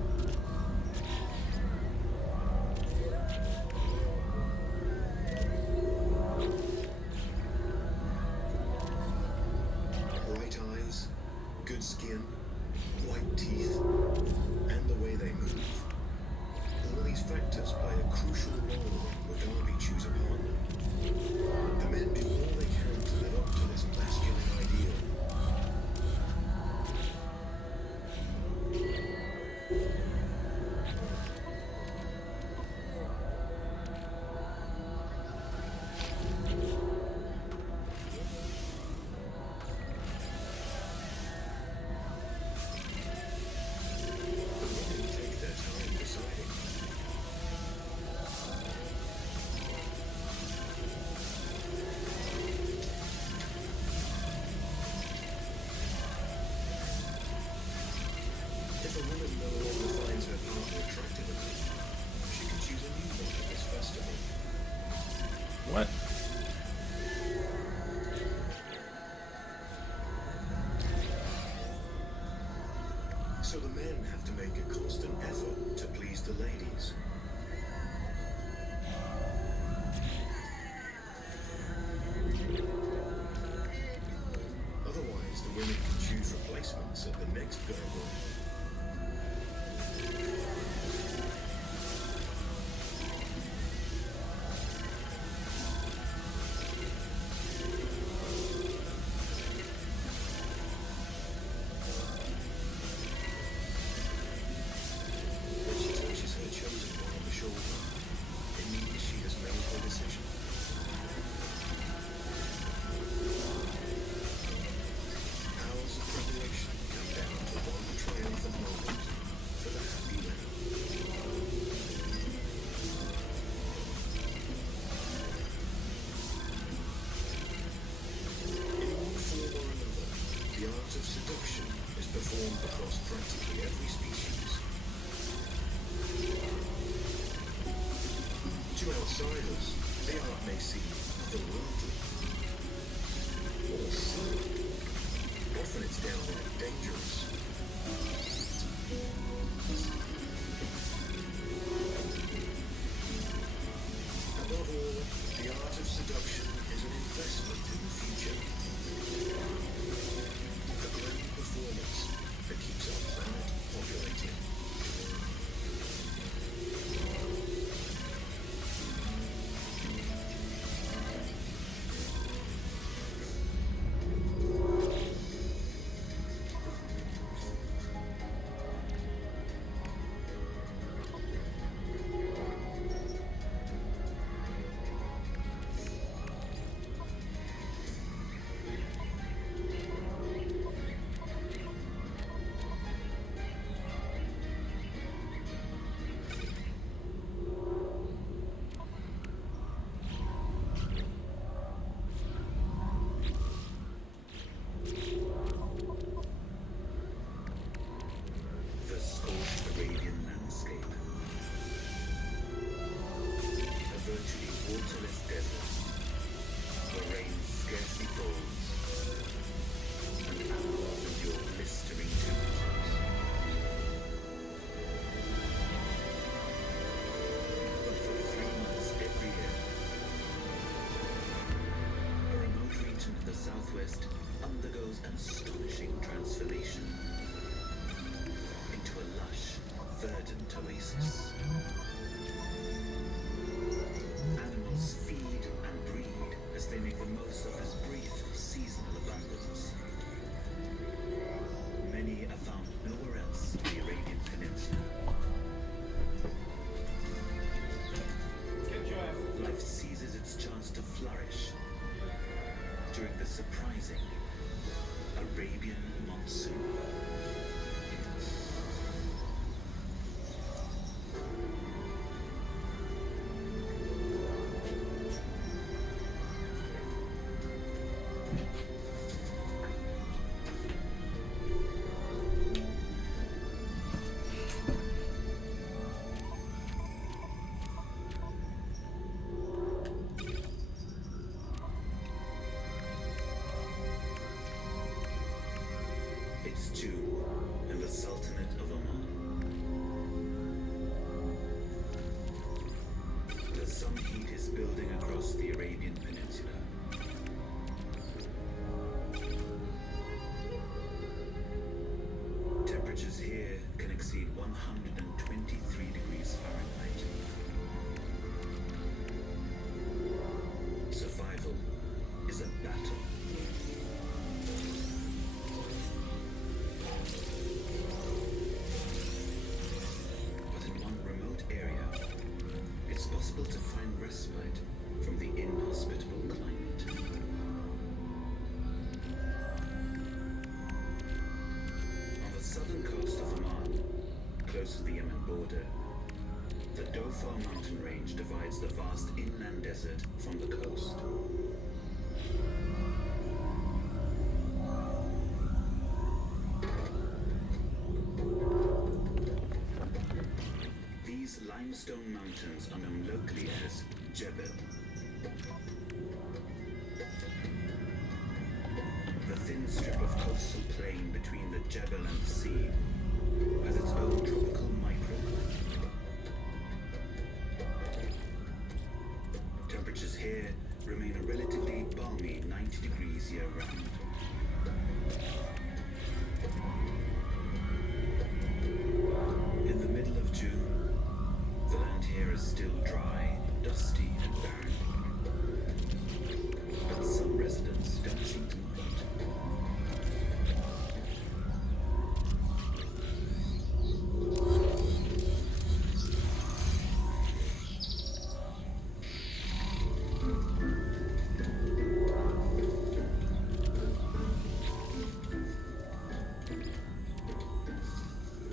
Bright eyes, good skin, white teeth, and the way they move. All these factors play a crucial role when Wadabi choose a partner. The men do all they can to live up to this masculine ideal. The women take their time deciding. If a woman no longer finds her partner attractive enough, she can choose a new one at this festival. What? So the men have to make a constant effort to please the ladies. Otherwise, the women can choose replacements at the next Gerawal. When she touches her chosen one on the shoulder, it means she has made her decision. Hours of preparation come down to one triumphant moment for the happy winner. In one form or another, the art of seduction is performed across practically every species. To outsiders, the art may seem otherworldly or subtle. Often it's downright dangerous. Above all, the art of seduction is an investment in the future. A grand performance that keeps our planet populating. The scorched Arabian landscape. A virtually waterless desert where rain scarcely falls and animals endure blistering temperatures. But for 3 months every year, a remote region in the southwest undergoes an astonishing transformation into a lush, verdant oasis. Animals feed and breed as they make the most of this brief seasonal abundance. Many are found nowhere else in the Arabian Peninsula. Life seizes its chance to flourish during the surprising Arabian monsoon. border. The Dhofar mountain range divides the vast inland desert from the coast. These limestone mountains are known locally as Jebel. The thin strip of coastal plain between the Jebel and the sea has its own tropical microclimate. Temperatures here remain a relatively balmy 90 degrees year-round. In the middle of June, the land here is still dry, dusty, and barren. But some residents don't seem to mind.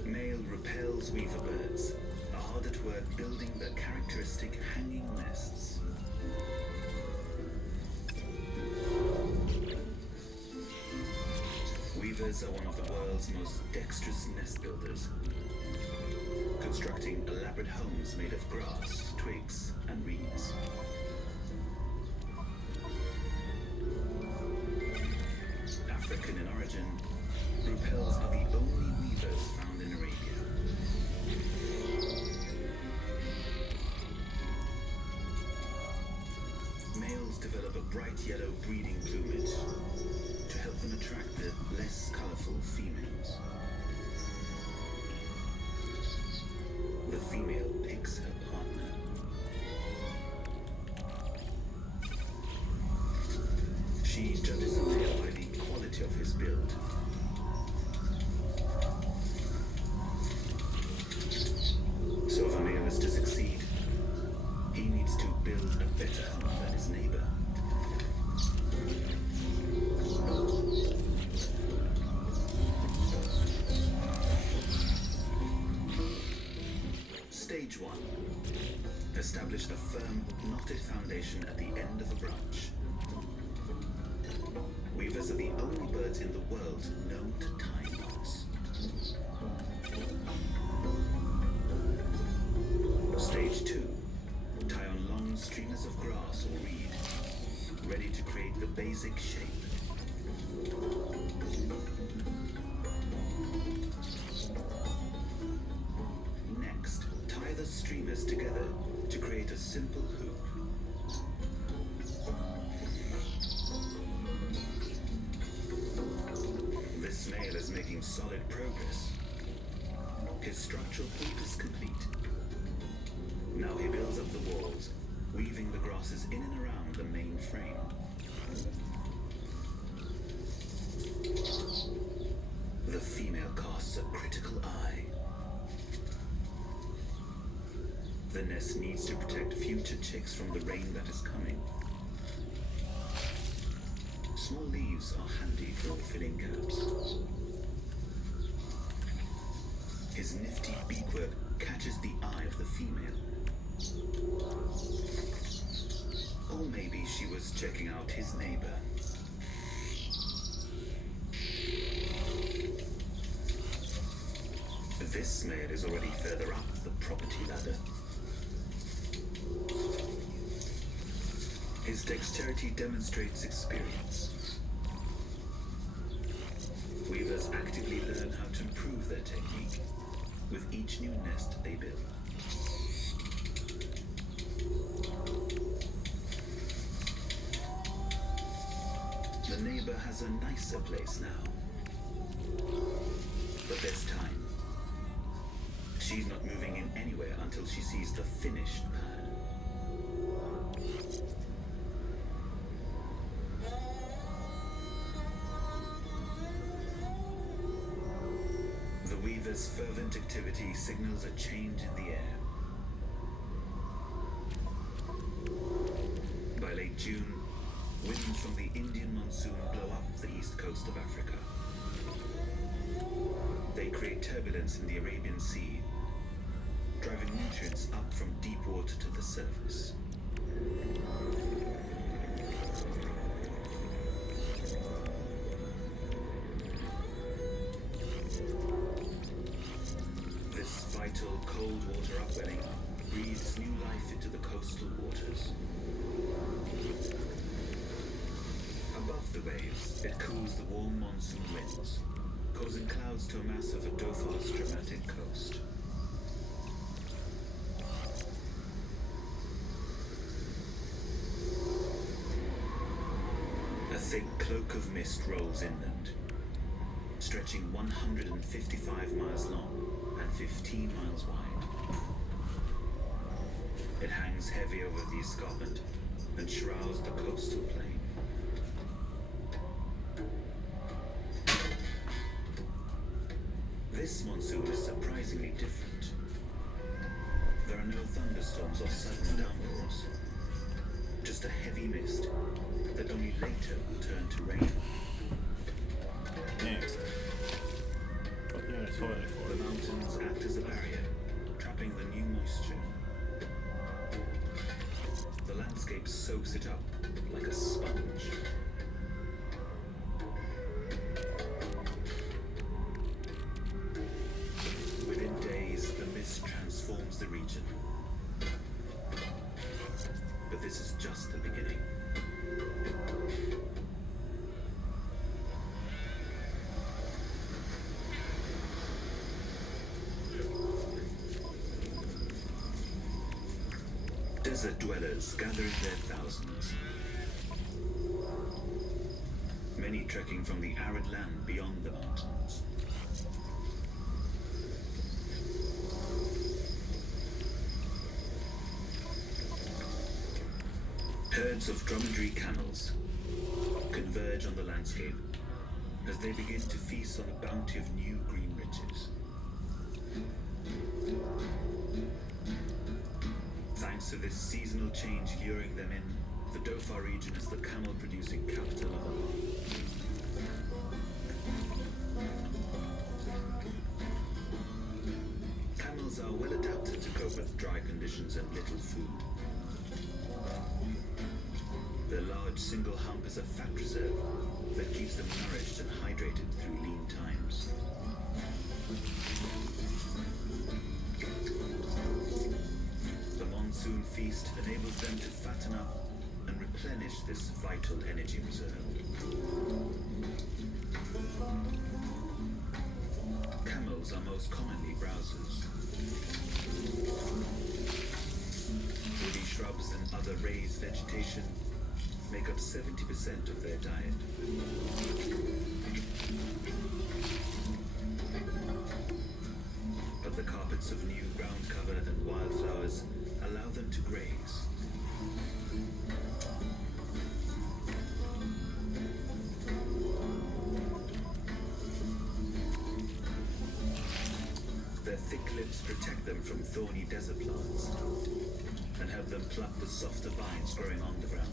Male repels weaver birds are hard at work building their characteristic hanging nests. Weavers are one of the world's most dexterous nest builders, constructing elaborate homes made of grass, twigs, and reeds. African in origin, repels are the only weavers found in Arabia. Males develop a bright yellow breeding plumage to help them attract the less colorful females. The female picks her partner. She judges a male by the quality of his build. So if a male is to succeed, he needs to build a better home than his neighbor. Stage 1. Establish a firm, knotted foundation at the end of a branch. Weavers are the only birds in the world known to tie knots. Stage 2. Tie on long streamers of grass or reed, ready to create the basic shape. Next, tie the streamers together to create a simple hoop. This male is making solid progress. His structural hoop is complete. Now he builds up the walls, weaving the grasses in and around the main frame. The female casts a critical eye. The nest needs to protect future chicks from the rain that is coming. Small leaves are handy for filling gaps. His nifty beakwork catches the eye of the female. Or maybe she was checking out his neighbor. This male is already further up the property ladder. His dexterity demonstrates experience. Weavers actively learn how to improve their technique with each new nest they build. The neighbor has a nicer place now. But there's time. She's not moving in anywhere until she sees the finished pad. The weaver's fervent activity signals a change in the air. By late June, winds from the Indian monsoon blow up the east coast of Africa. They create turbulence in the Arabian Sea, driving nutrients up from deep water to the surface. This vital cold water upwelling breathes new life into the coastal waters. Above the waves, it cools the warm monsoon winds, causing clouds to amass over Dauphin's dramatic coast. A thick cloak of mist rolls inland, stretching 155 miles long and 15 miles wide. It hangs heavy over the escarpment and shrouds the coastal plain. This monsoon is surprisingly different. There are no thunderstorms or sudden downpours, just a heavy mist that only later will turn to rain. Next. What are you in a toilet for? The mountains act as a barrier, trapping the new moisture. The landscape soaks it up like a sponge. Within days, the mist transforms the region. But this is just the beginning. Desert dwellers gather in their thousands. Many trekking from the arid land beyond the mountains. Herds of dromedary camels converge on the landscape as they begin to feast on the bounty of new green ridges. Thanks to this seasonal change luring them in, the Dauphin region is the camel-producing capital of Oman. Camels are well adapted to cope with dry conditions and little food. Their large single hump is a fat reserve that keeps them nourished and hydrated through lean times. The monsoon feast enables them to fatten up and replenish this vital energy reserve. Camels are most commonly browsers. Woody shrubs and other raised vegetation make up 70% of their diet. But the carpets of new ground cover and wildflowers allow them to graze. Their thick lips protect them from thorny desert plants and help them pluck the softer vines growing on the ground.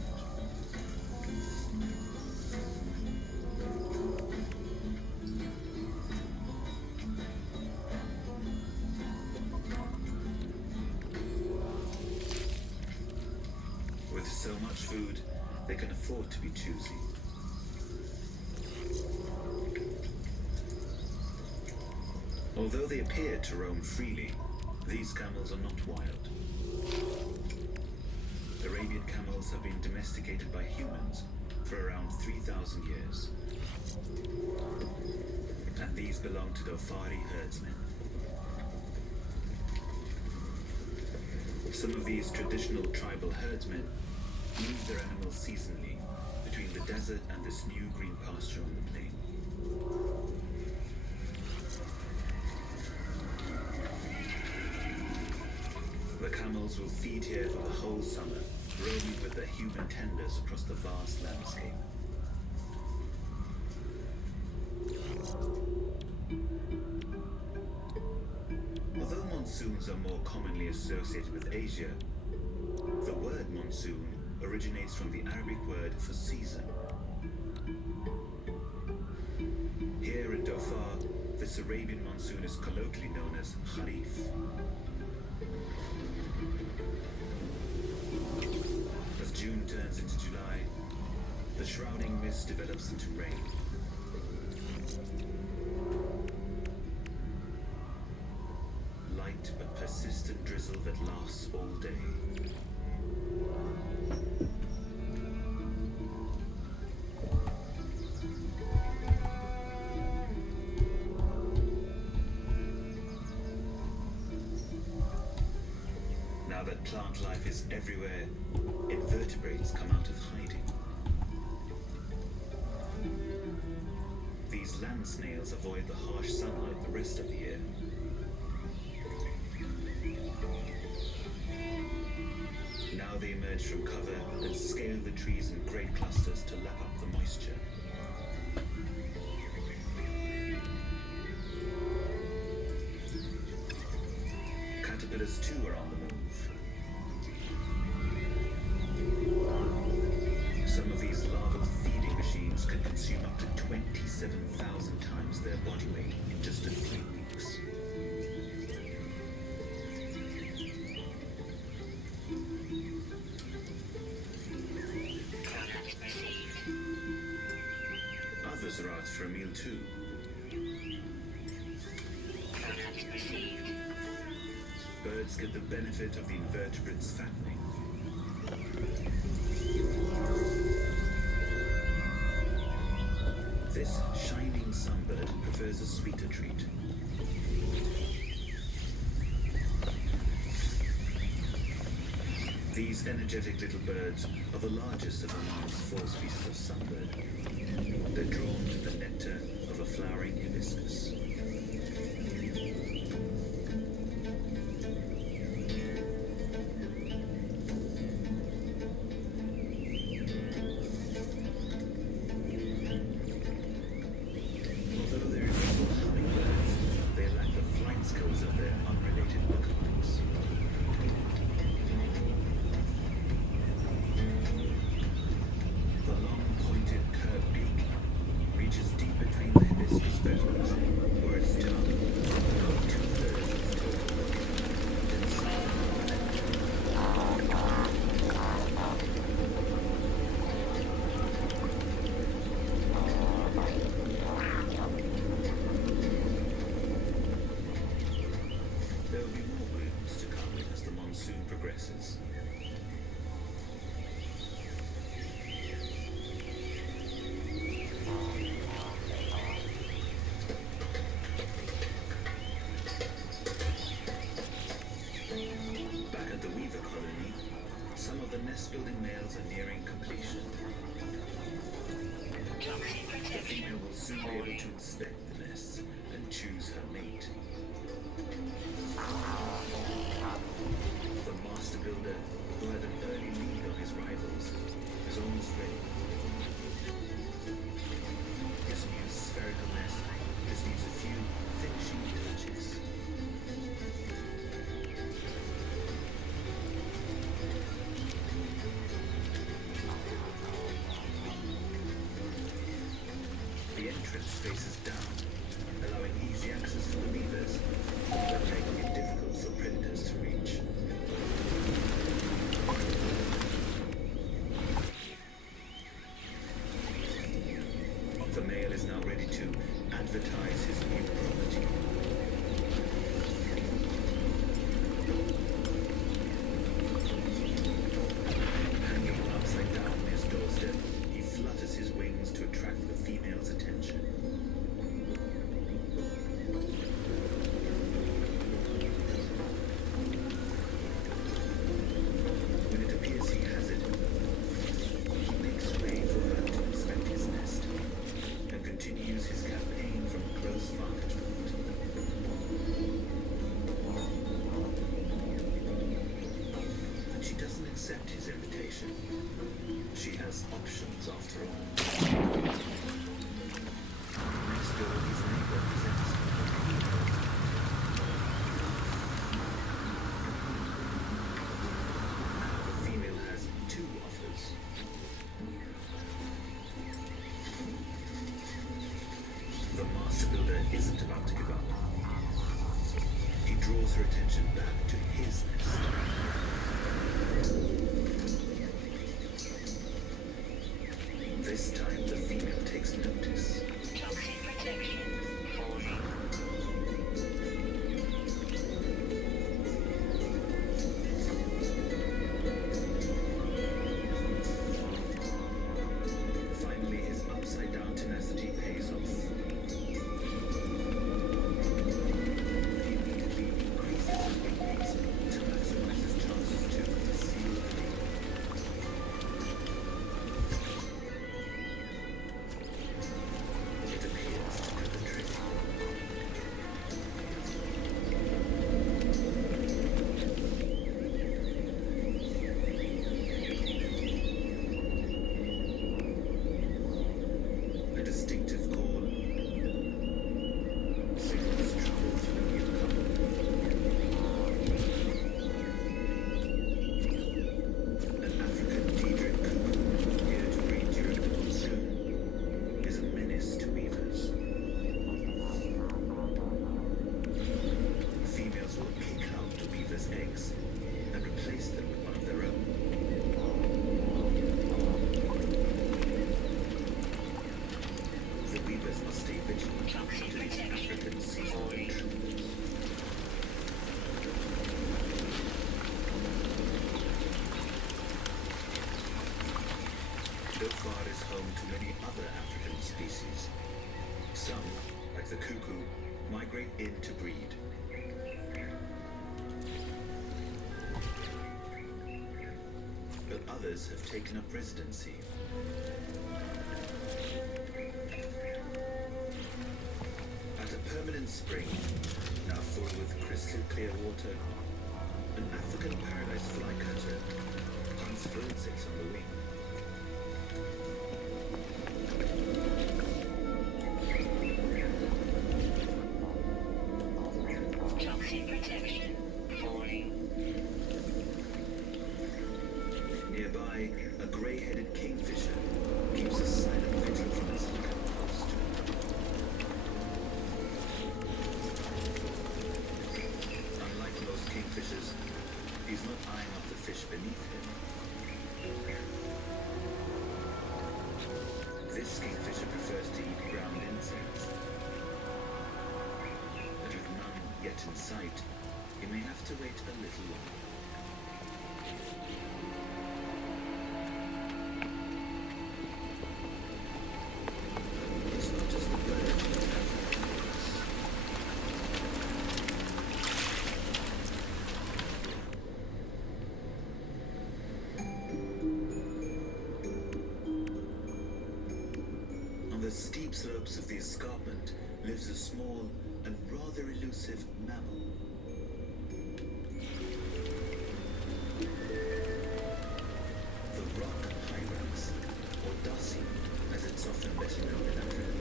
With so much food, they can afford to be choosy. Although they appear to roam freely, these camels are not wild. Arabian camels have been domesticated by humans for around 3,000 years. And these belong to Dofari herdsmen. Some of these traditional tribal herdsmen move their animals seasonally between the desert and this new green pasture on the plain. The camels will feed here for the whole summer, roaming with their human tenders across the vast landscape. Although monsoons are more commonly associated with Asia, the word monsoon originates from the Arabic word for season. Here in Dauphin, this Arabian monsoon is colloquially known as Kharif. mist develops into rain. Light but persistent drizzle that lasts all day. Now that plant life is everywhere, invertebrates come out of hiding. These land snails avoid the harsh sunlight the rest of the year. Now they emerge from cover and scale the trees in great clusters to lap up the moisture. Caterpillars too are on the move. Some of these larval feeding machines can consume up to 27,000 times their body weight in just a few weeks. Others are out for a meal too. Birds get the benefit of the invertebrates fattening. This shining sunbird prefers a sweeter treat. These energetic little birds are the largest of amongst 4 species of sunbird. They're drawn to the nectar of a flowering hibiscus. Although they're equal hummingbirds, they lack the flight skills of their unrelated lookalikes. The long, pointed, curved beak reaches deep between the hibiscus petals, where its tongue, about 2/3 its total length, inside. There will be more blooms to come as the monsoon progresses. Back at the Weaver colony, some of the nest-building males are nearing completion. The female will soon be able to inspect the nests and choose her mate. The master builder, who had an early lead on his rivals, is almost ready. His new spherical nest just needs a few finishing touches. The entrance faces down, allowing easy access for the beavers, but making it difficult for predators to reach. The male is now ready to advertise his new property. Hanging upside down on his doorstep, he flutters his wings to attract the female's attention. When it appears he has it, he makes way for her to inspect his nest and continues his campaign from a close vantage point. But she doesn't accept his invitation. She has options after all. Next door, his neighbor presents him with a meal. Now the female has 2 offers. The master builder isn't about to give up. He draws her attention back to his nest. This time the Dhofar is home to many other African species. Some, like the cuckoo, migrate in to breed. But others have taken up residency. At a permanent spring, now full with crystal clear water, an African paradise flycatcher hunts for insects on the wing. Toxin protection falling. Nearby, a grey-headed kingfisher keeps a silent vigil from its lookout post. Unlike most kingfishers, he's not eyeing up the fish beneath him. This kingfisher prefers to eat ground insects. But with none yet in sight, he may have to wait a little longer. It's not just the birds that have feelings. On the steep slopes of the escarpment lives a small and rather elusive mammal. The rock hyrax, or dussie, as it's often better known in Africa.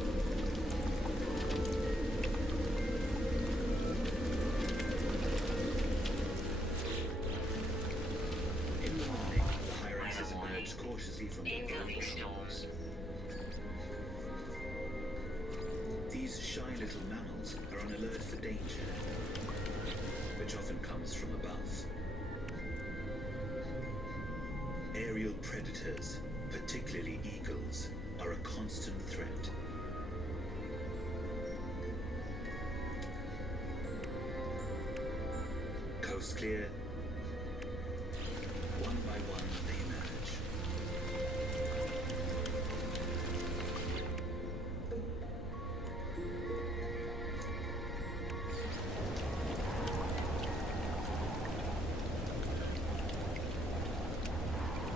In the morning, the hyraxes emerge cautiously from the Incoming storms. These shy little mammals are on alert for danger, which often comes from above. Aerial predators, particularly eagles, are a constant threat. Coast clear. One by one they emerge.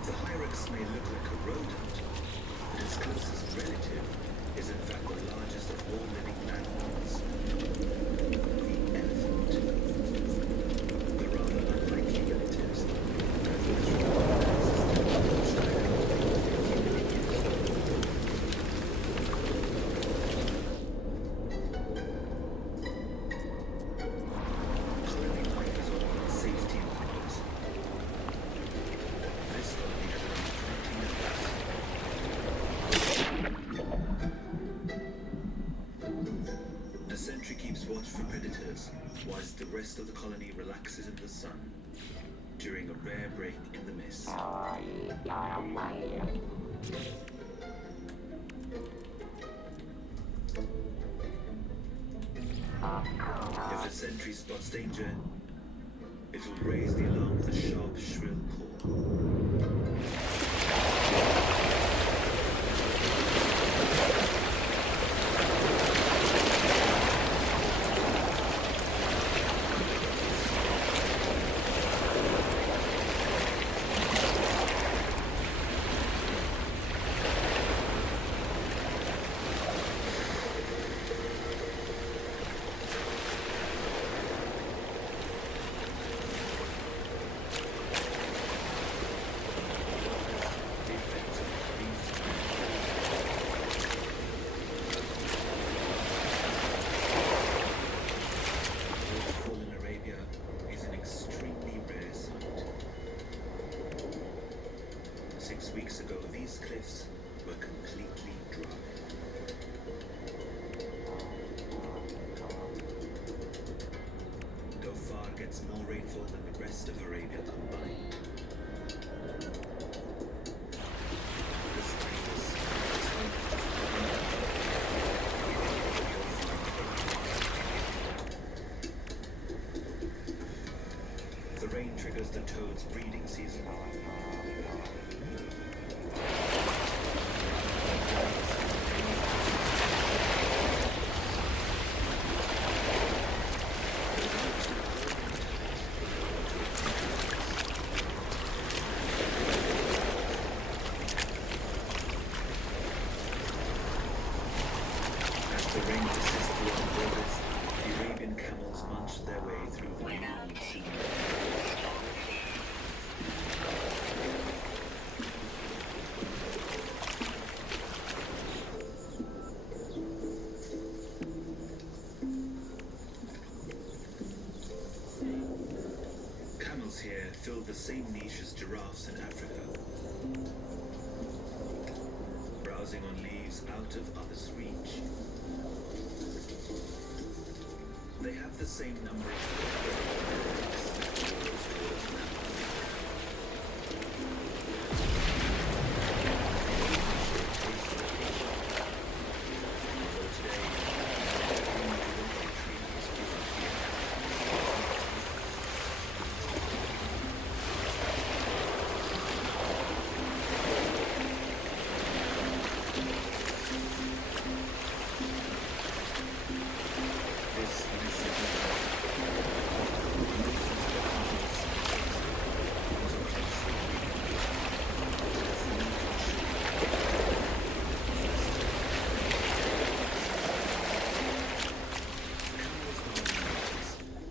The hyrax may look like a rodent, but its closest relative is in fact the largest of all living mammals, the elephant. The rather unlikely relatives are those colony life is all about safety and numbers. This colony has around 20 members. A sentry keeps watch for predators, whilst the rest of the colony relaxes in the sun during a rare break in the mist. If the sentry spots danger, it will raise the alarm with a sharp, shrill call. Waterfall in Arabia is an extremely rare sight. 6 weeks ago, these cliffs were completely dry. Dhofar gets more rainfall than the rest of Arabia combined. Despite this, it's home to the rain triggers the toad's breeding season. way through the Without monsoon. taking storm fear. Camels here fill the same niche as giraffes in Africa, browsing on leaves out of others' reach. They have the same number of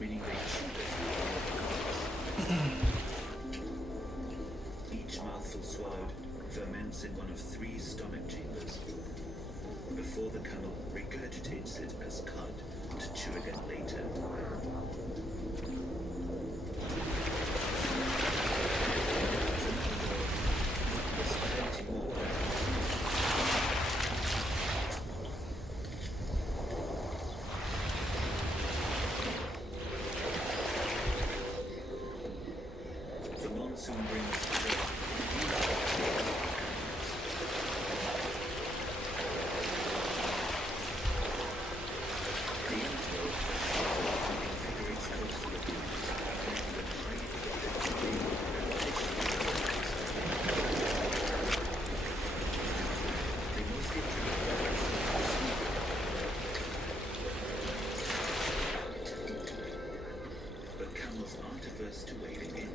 meaning they chew each mouthful swallowed ferments in one of 3 stomach chambers before the camel regurgitates it as cud to chew again later. There's plenty more. The monsoon brings the antelope invigorates coastal activities connected with highly they mostly but camels aren't averse to wading in.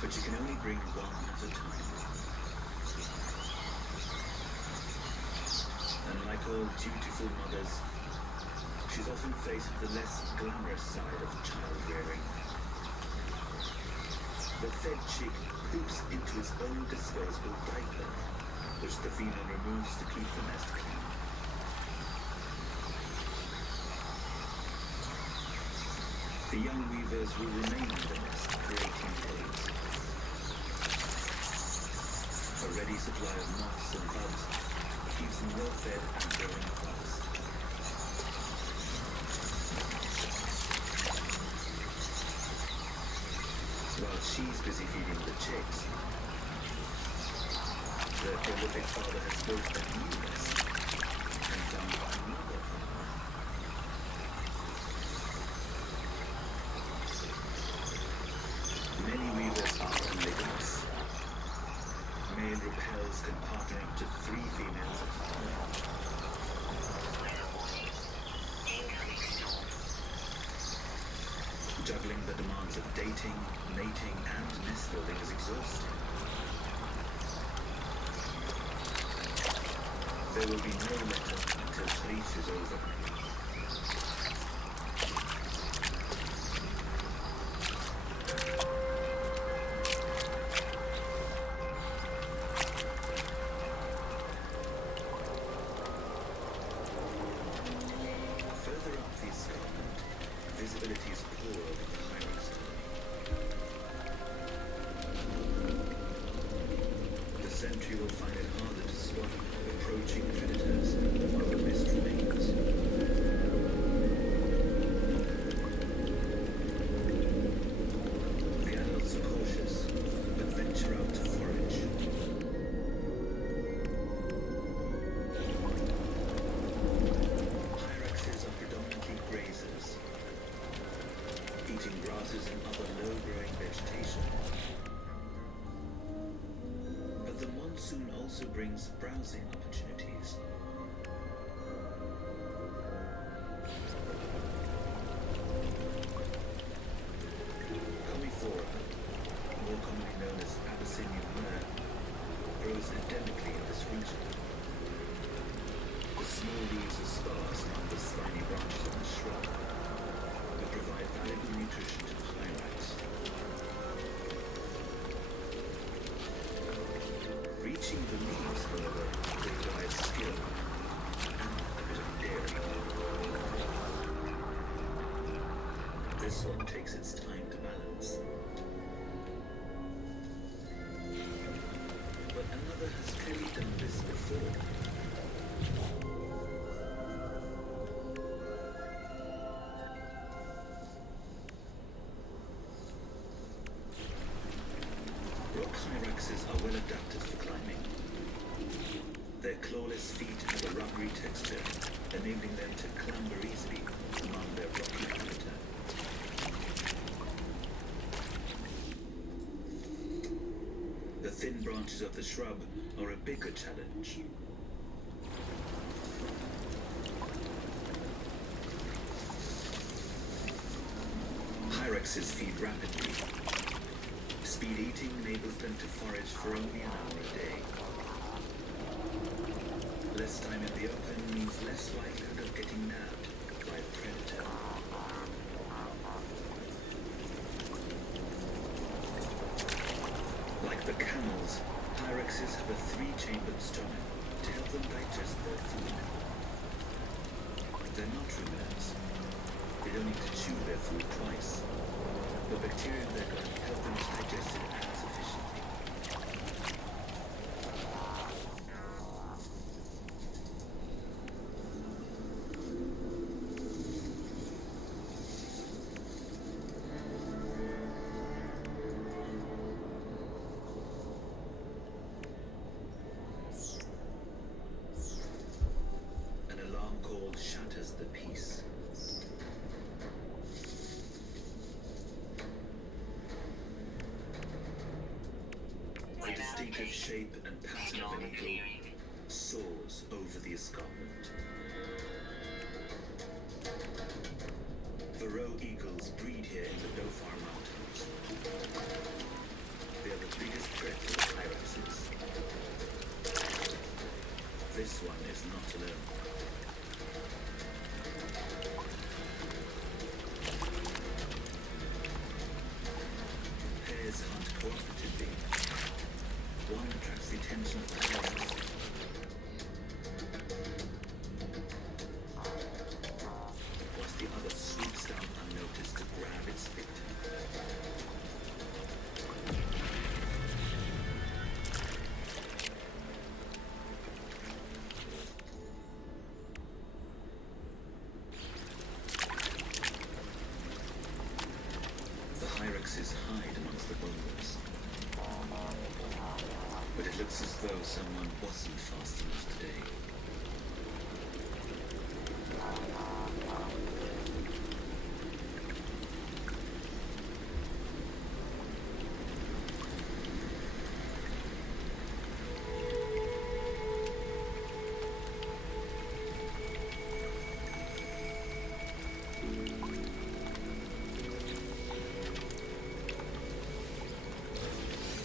but you can only bring one at a time. Unlike all dutiful mothers, she's often faced with the less glamorous side of child rearing. The fed chick poops into its own disposable diaper, which the female removes to keep the nest clean. The young weavers will remain in the nest, creating eggs. A ready supply of moths and bugs keeps them well fed and growing fast. While she's busy feeding the chicks, the prolific father has built a new nest and found another partner. Many weavers are polygamous. Male repels can partner up to 3 females at a time. Juggling the demands of dating, mating, and nest building is exhausting. There will be no let up until Tariq is over. Further up the escarpment, visibility is poor over the Hyrax. The sentry will find it harder to spot approaching predators while the mist remains. The adults are cautious, but venture out to forage. Hyraxes are predominantly grazers, eating grasses and other low-growing vegetation. But the monsoon also brings browsing opportunities. Commiphora, more commonly known as Abyssinian myrrh, grows endemically in this region. The small leaves are sparse among the spiny branches of the shrub, but provide valuable nutrition to the hyrax. Reaching the leaves, however, requires skill and a bit of daring. This one takes its time to balance. But another has clearly done this before. Rock hyraxes are well adapted for climbing. Their clawless feet have a rubbery texture, enabling them to clamber easily among their rocky habitat. The thin branches of the shrub are a bigger challenge. Hyraxes feed rapidly. Speed eating enables them to forage for only an hour a day. Less time in the open means less likelihood of getting nabbed by a predator. Like the camels, hyraxes have a 3-chambered stomach to help them digest their food. They're not ruminants. They don't need to chew their food twice. The bacteria in their gut help them to digest it as efficiently. An alarm call shatters the peace. The distinctive shape and pattern of an eagle soars over the escarpment. Varroa eagles breed here in the Dhofar Mountains. They are the biggest threat to the Hyraxes. This one is not alone. Pairs hunt cooperatively. One attracts the attention of the Hyrax, whilst the other swoops down unnoticed to grab its victim. The Hyraxes hide amongst the boulders, but it looks as though someone wasn't fast enough today.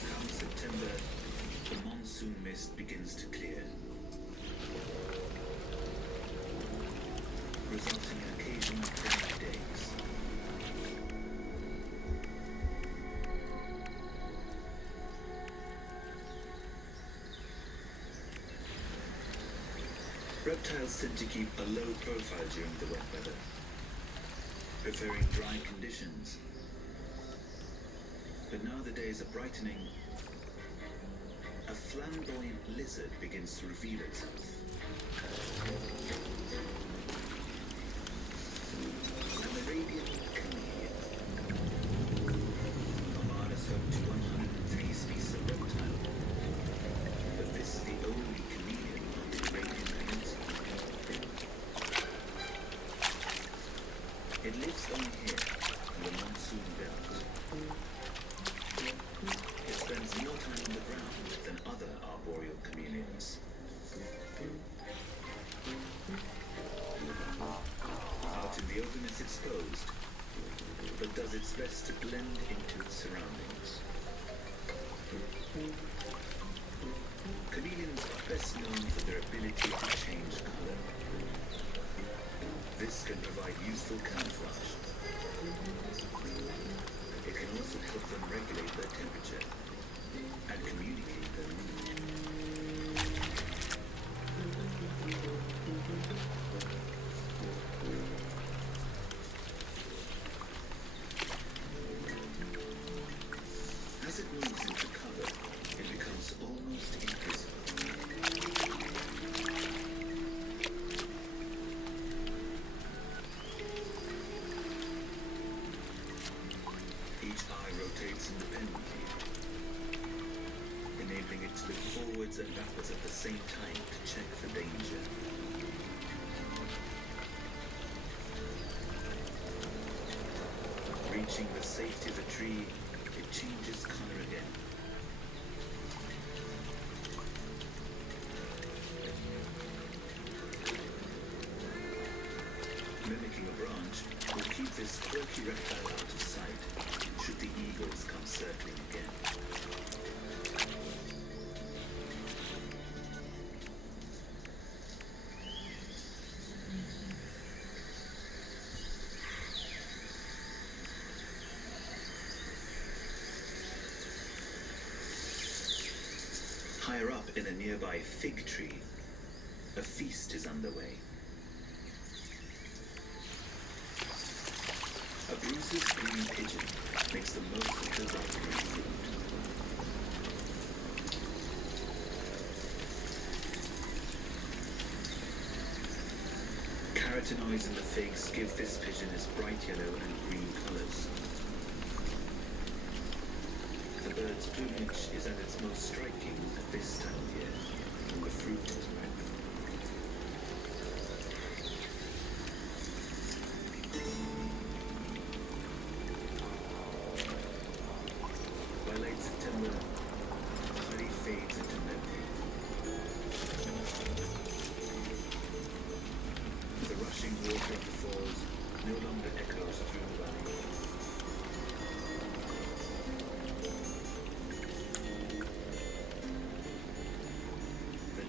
Come September, the monsoon mist begins to clear, resulting in occasional bright days. Reptiles tend to keep a low profile during the wet weather, preferring dry conditions. But now the days are brightening, a flamboyant lizard begins to reveal itself. An Arabian chameleon. Armada's home to 103 species of reptile, but this is the only chameleon on the Arabian Peninsula. It lives only here, in the monsoon belt. It spends more time on the ground than other arboreal chameleons. Out in the open it's exposed, but does its best to blend into its surroundings. Chameleons are best known for their ability to change color. This can provide useful camouflage. It can also help them regulate their temperature and communicate their mood. As it moves into cover, it becomes almost invisible. Each eye rotates independently, enabling it to look forwards and backwards at the same time to check for danger. Reaching the safety of the tree, it changes color again. Mimicking a branch will keep this quirky reptile out of sight should the eagles come circling again. Higher up in a nearby fig tree, a feast is underway. A Bruce's green pigeon makes the most of the ripening fruit. Carotenoids in the figs give this pigeon its bright yellow and green colors. The bird's plumage is at its most striking at this time of year, when the fruit is ripe. By late September, the honey fades into melting. The rushing water of the falls no longer echoes through the valley.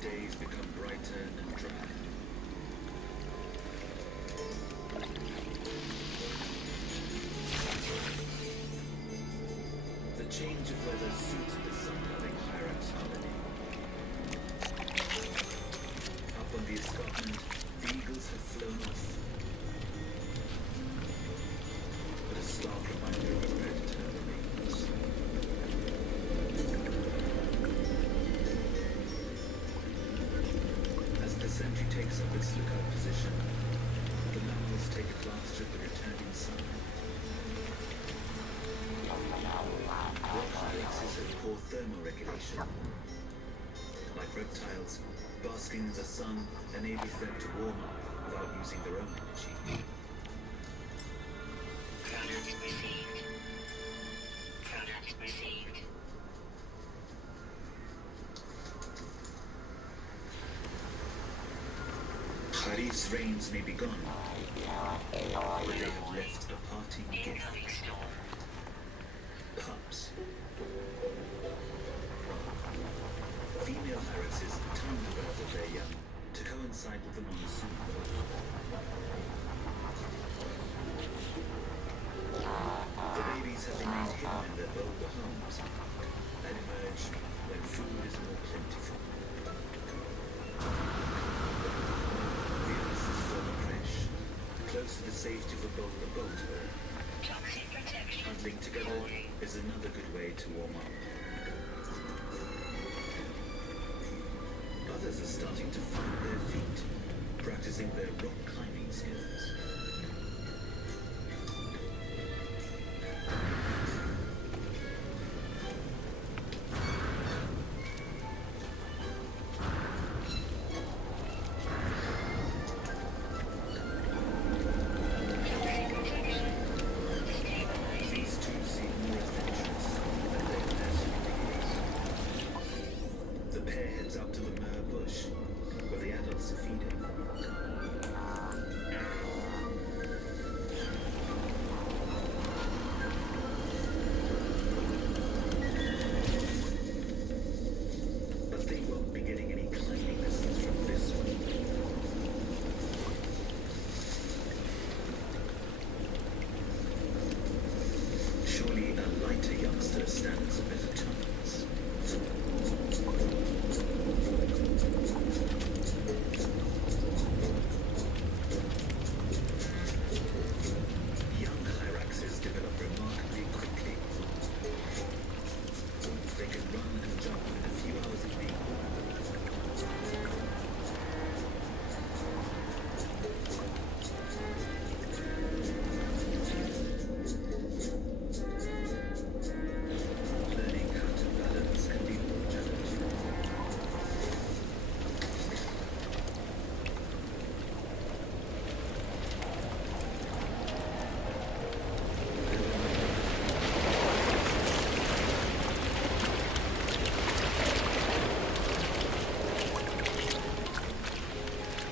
days become brighter and drier. The change of weather suits the sun-loving Hyrax colony. Up on the escarpment, the eagles have flown off. But a stark reminder of a predator remains. As the sentry takes up its lookout position, the mammals take advantage of the returning sunlight. Rock hyraxes have poor thermoregulation. Like reptiles, basking in the sun enables them to warm up without using their own energy. Product received. Product received. Harif's reigns may be gone, but they have left a parting gift. Incoming storm. Pups. Female hyraxes time the birth of their young to coincide with the monsoon. The babies have remained hidden in their bolder homes and emerge when food is more plentiful. The youngsters form a crash, close to the safety of a bolder bolt hole. Toxic protection. Huddling together is another good way to warm up. Others are starting to find their feet, practicing their rock climbing skills. Toxic protection. Stabilizing. These two seem more adventurous than their past years. The pair heads up to the Mer bush, where the adults are feeding. But they won't be getting any climbing lessons from this one. Surely a lighter youngster stands a better chance. Young hyraxes develop remarkably quickly. They can run and jump in a few hours a week. Learning how to balance can be more challenging.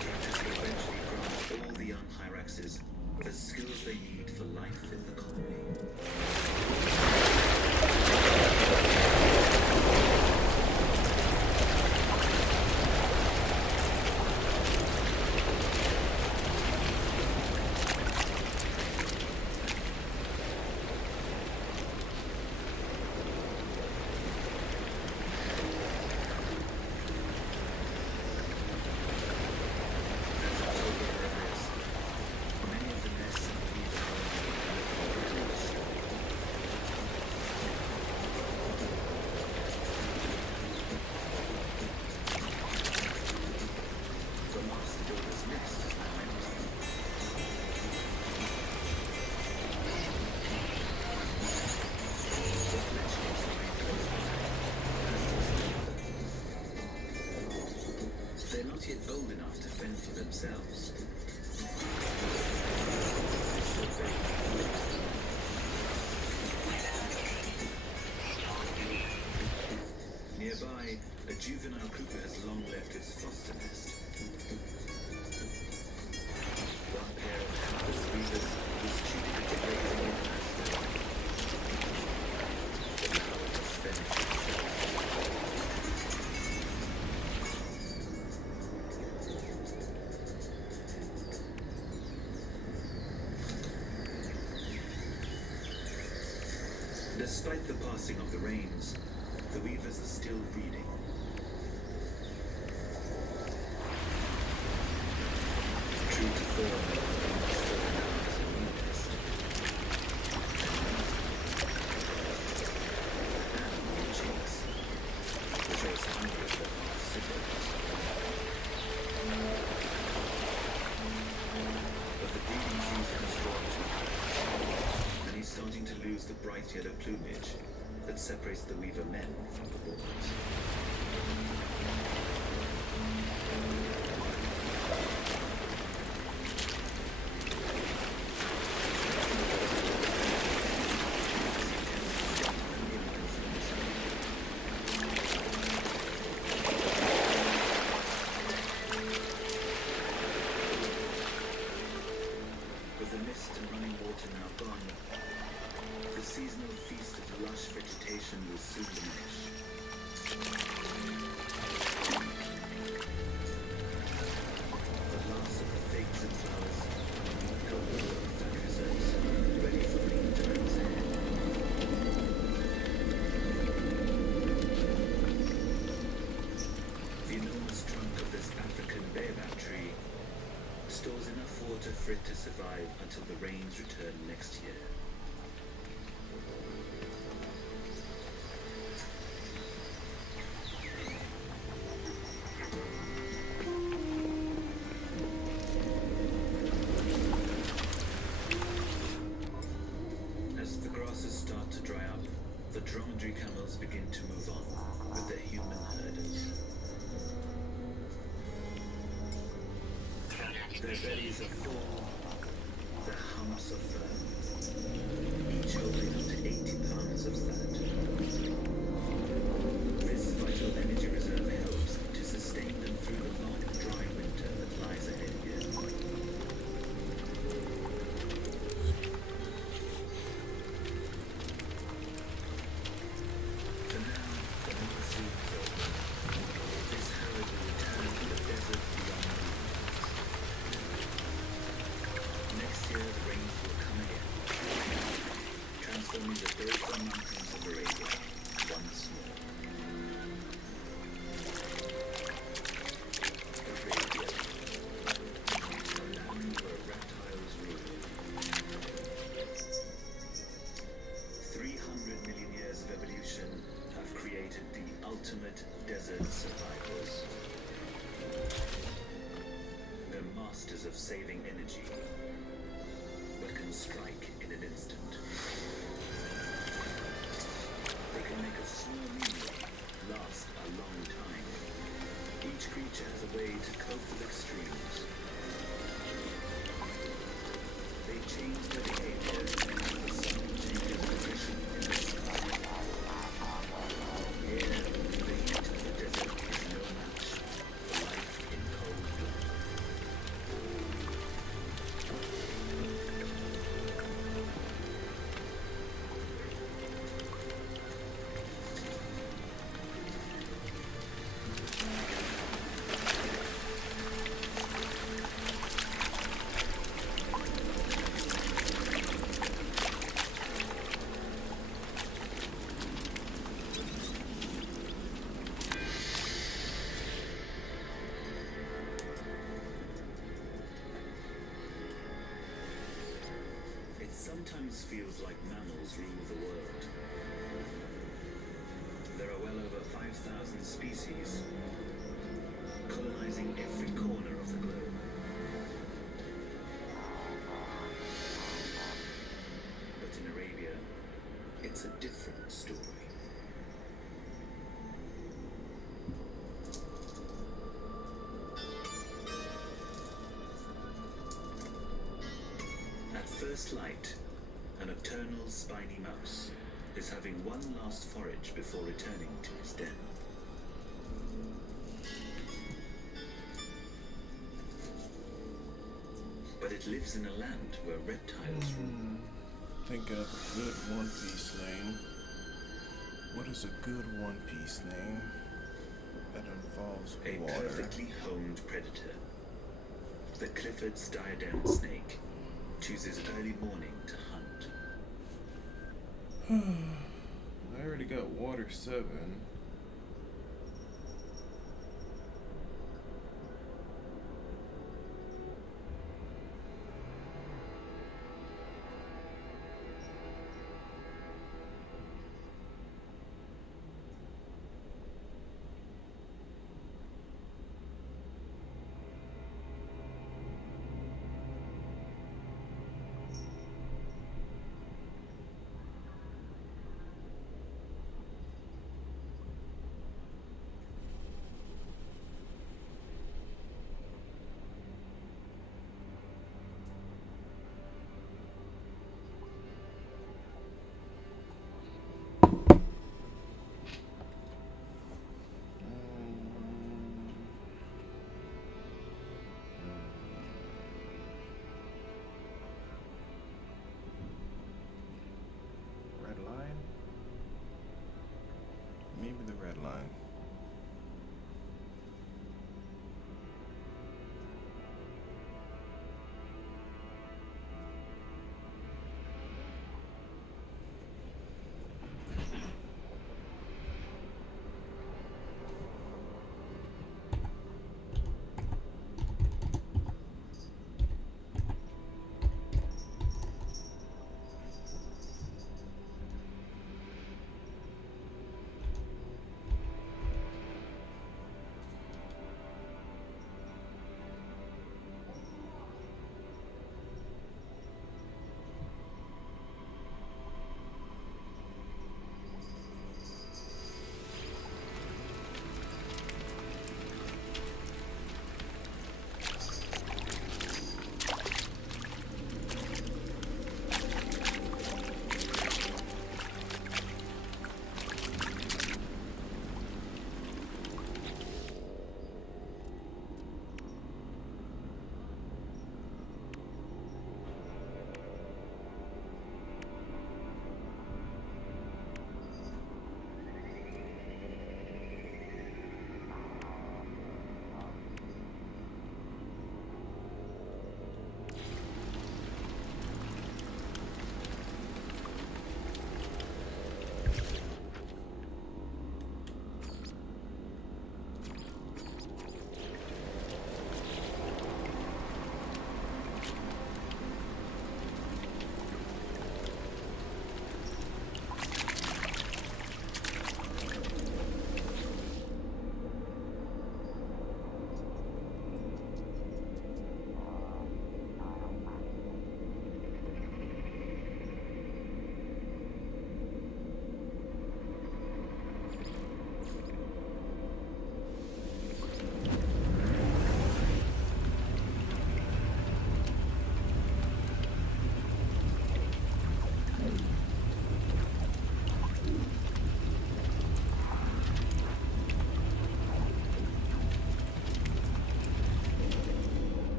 Practice will eventually grant all the young hyraxes the skills they need for life in the colony. As October arrives, many of the nests in the Weaver colony look foolish. The last builder's nest is now empty. The fledglings remain close by, as does the mother. They're not yet old enough to fend for themselves. Still very nearby, a juvenile cuckoo has long left its foster nest. One pair of hapless weavers was cheated into grazing in Ashton. The cow has fended for itself. Despite the passing of the rains, the weavers are still breeding. True to form, they must fall down as a new nest. And new chicks, which are as hungry as the half-siblings. But the breeding season is drawing to a close, and he's starting to lose the bright yellow plumage that separates the weaver men from the boys. With the mist and running water now gone, the seasonal feast of lush vegetation will soon diminish. The last of the figs and flowers help the world that reserves, ready for green times ahead. The enormous trunk of this African baobab tree stores enough water for it to survive until the rains return next year. As the grasses start to dry up, the dromedary camels begin to move on with their human herders. Their bellies are full, their humps are firm, each holding up to 80 pounds of fat. This vital energy reserve helps to sustain them through the long, dry winter that lies ahead here. For now, the monsoon is over. This herd will return to the desert beyond the Next year, the rains will come again, transforming the hills and mountains of Arabia once more. Arabia, a land where reptiles rule. 300 million years of evolution have created the ultimate desert survivors. They're masters of saving energy, but can strike in an instant. They can make a small meal last a long time. Each creature has a way to cope with extremes. They change their behavior as the sun changes position in the sky. Here, the heat of the desert is no match for life in cold blood. It sometimes feels like mammals rule the world. There are well over 5,000 species, colonizing every corner of the globe. But in Arabia, it's a different story. At first light, a nocturnal spiny mouse is having one last forage before returning to his den. But it lives in a land where reptiles rule. Thinking of a good One Piece name. What is a good One Piece name that involves A water? perfectly honed predator. The Clifford's diadem snake chooses early morning to hunt. I already got water 7.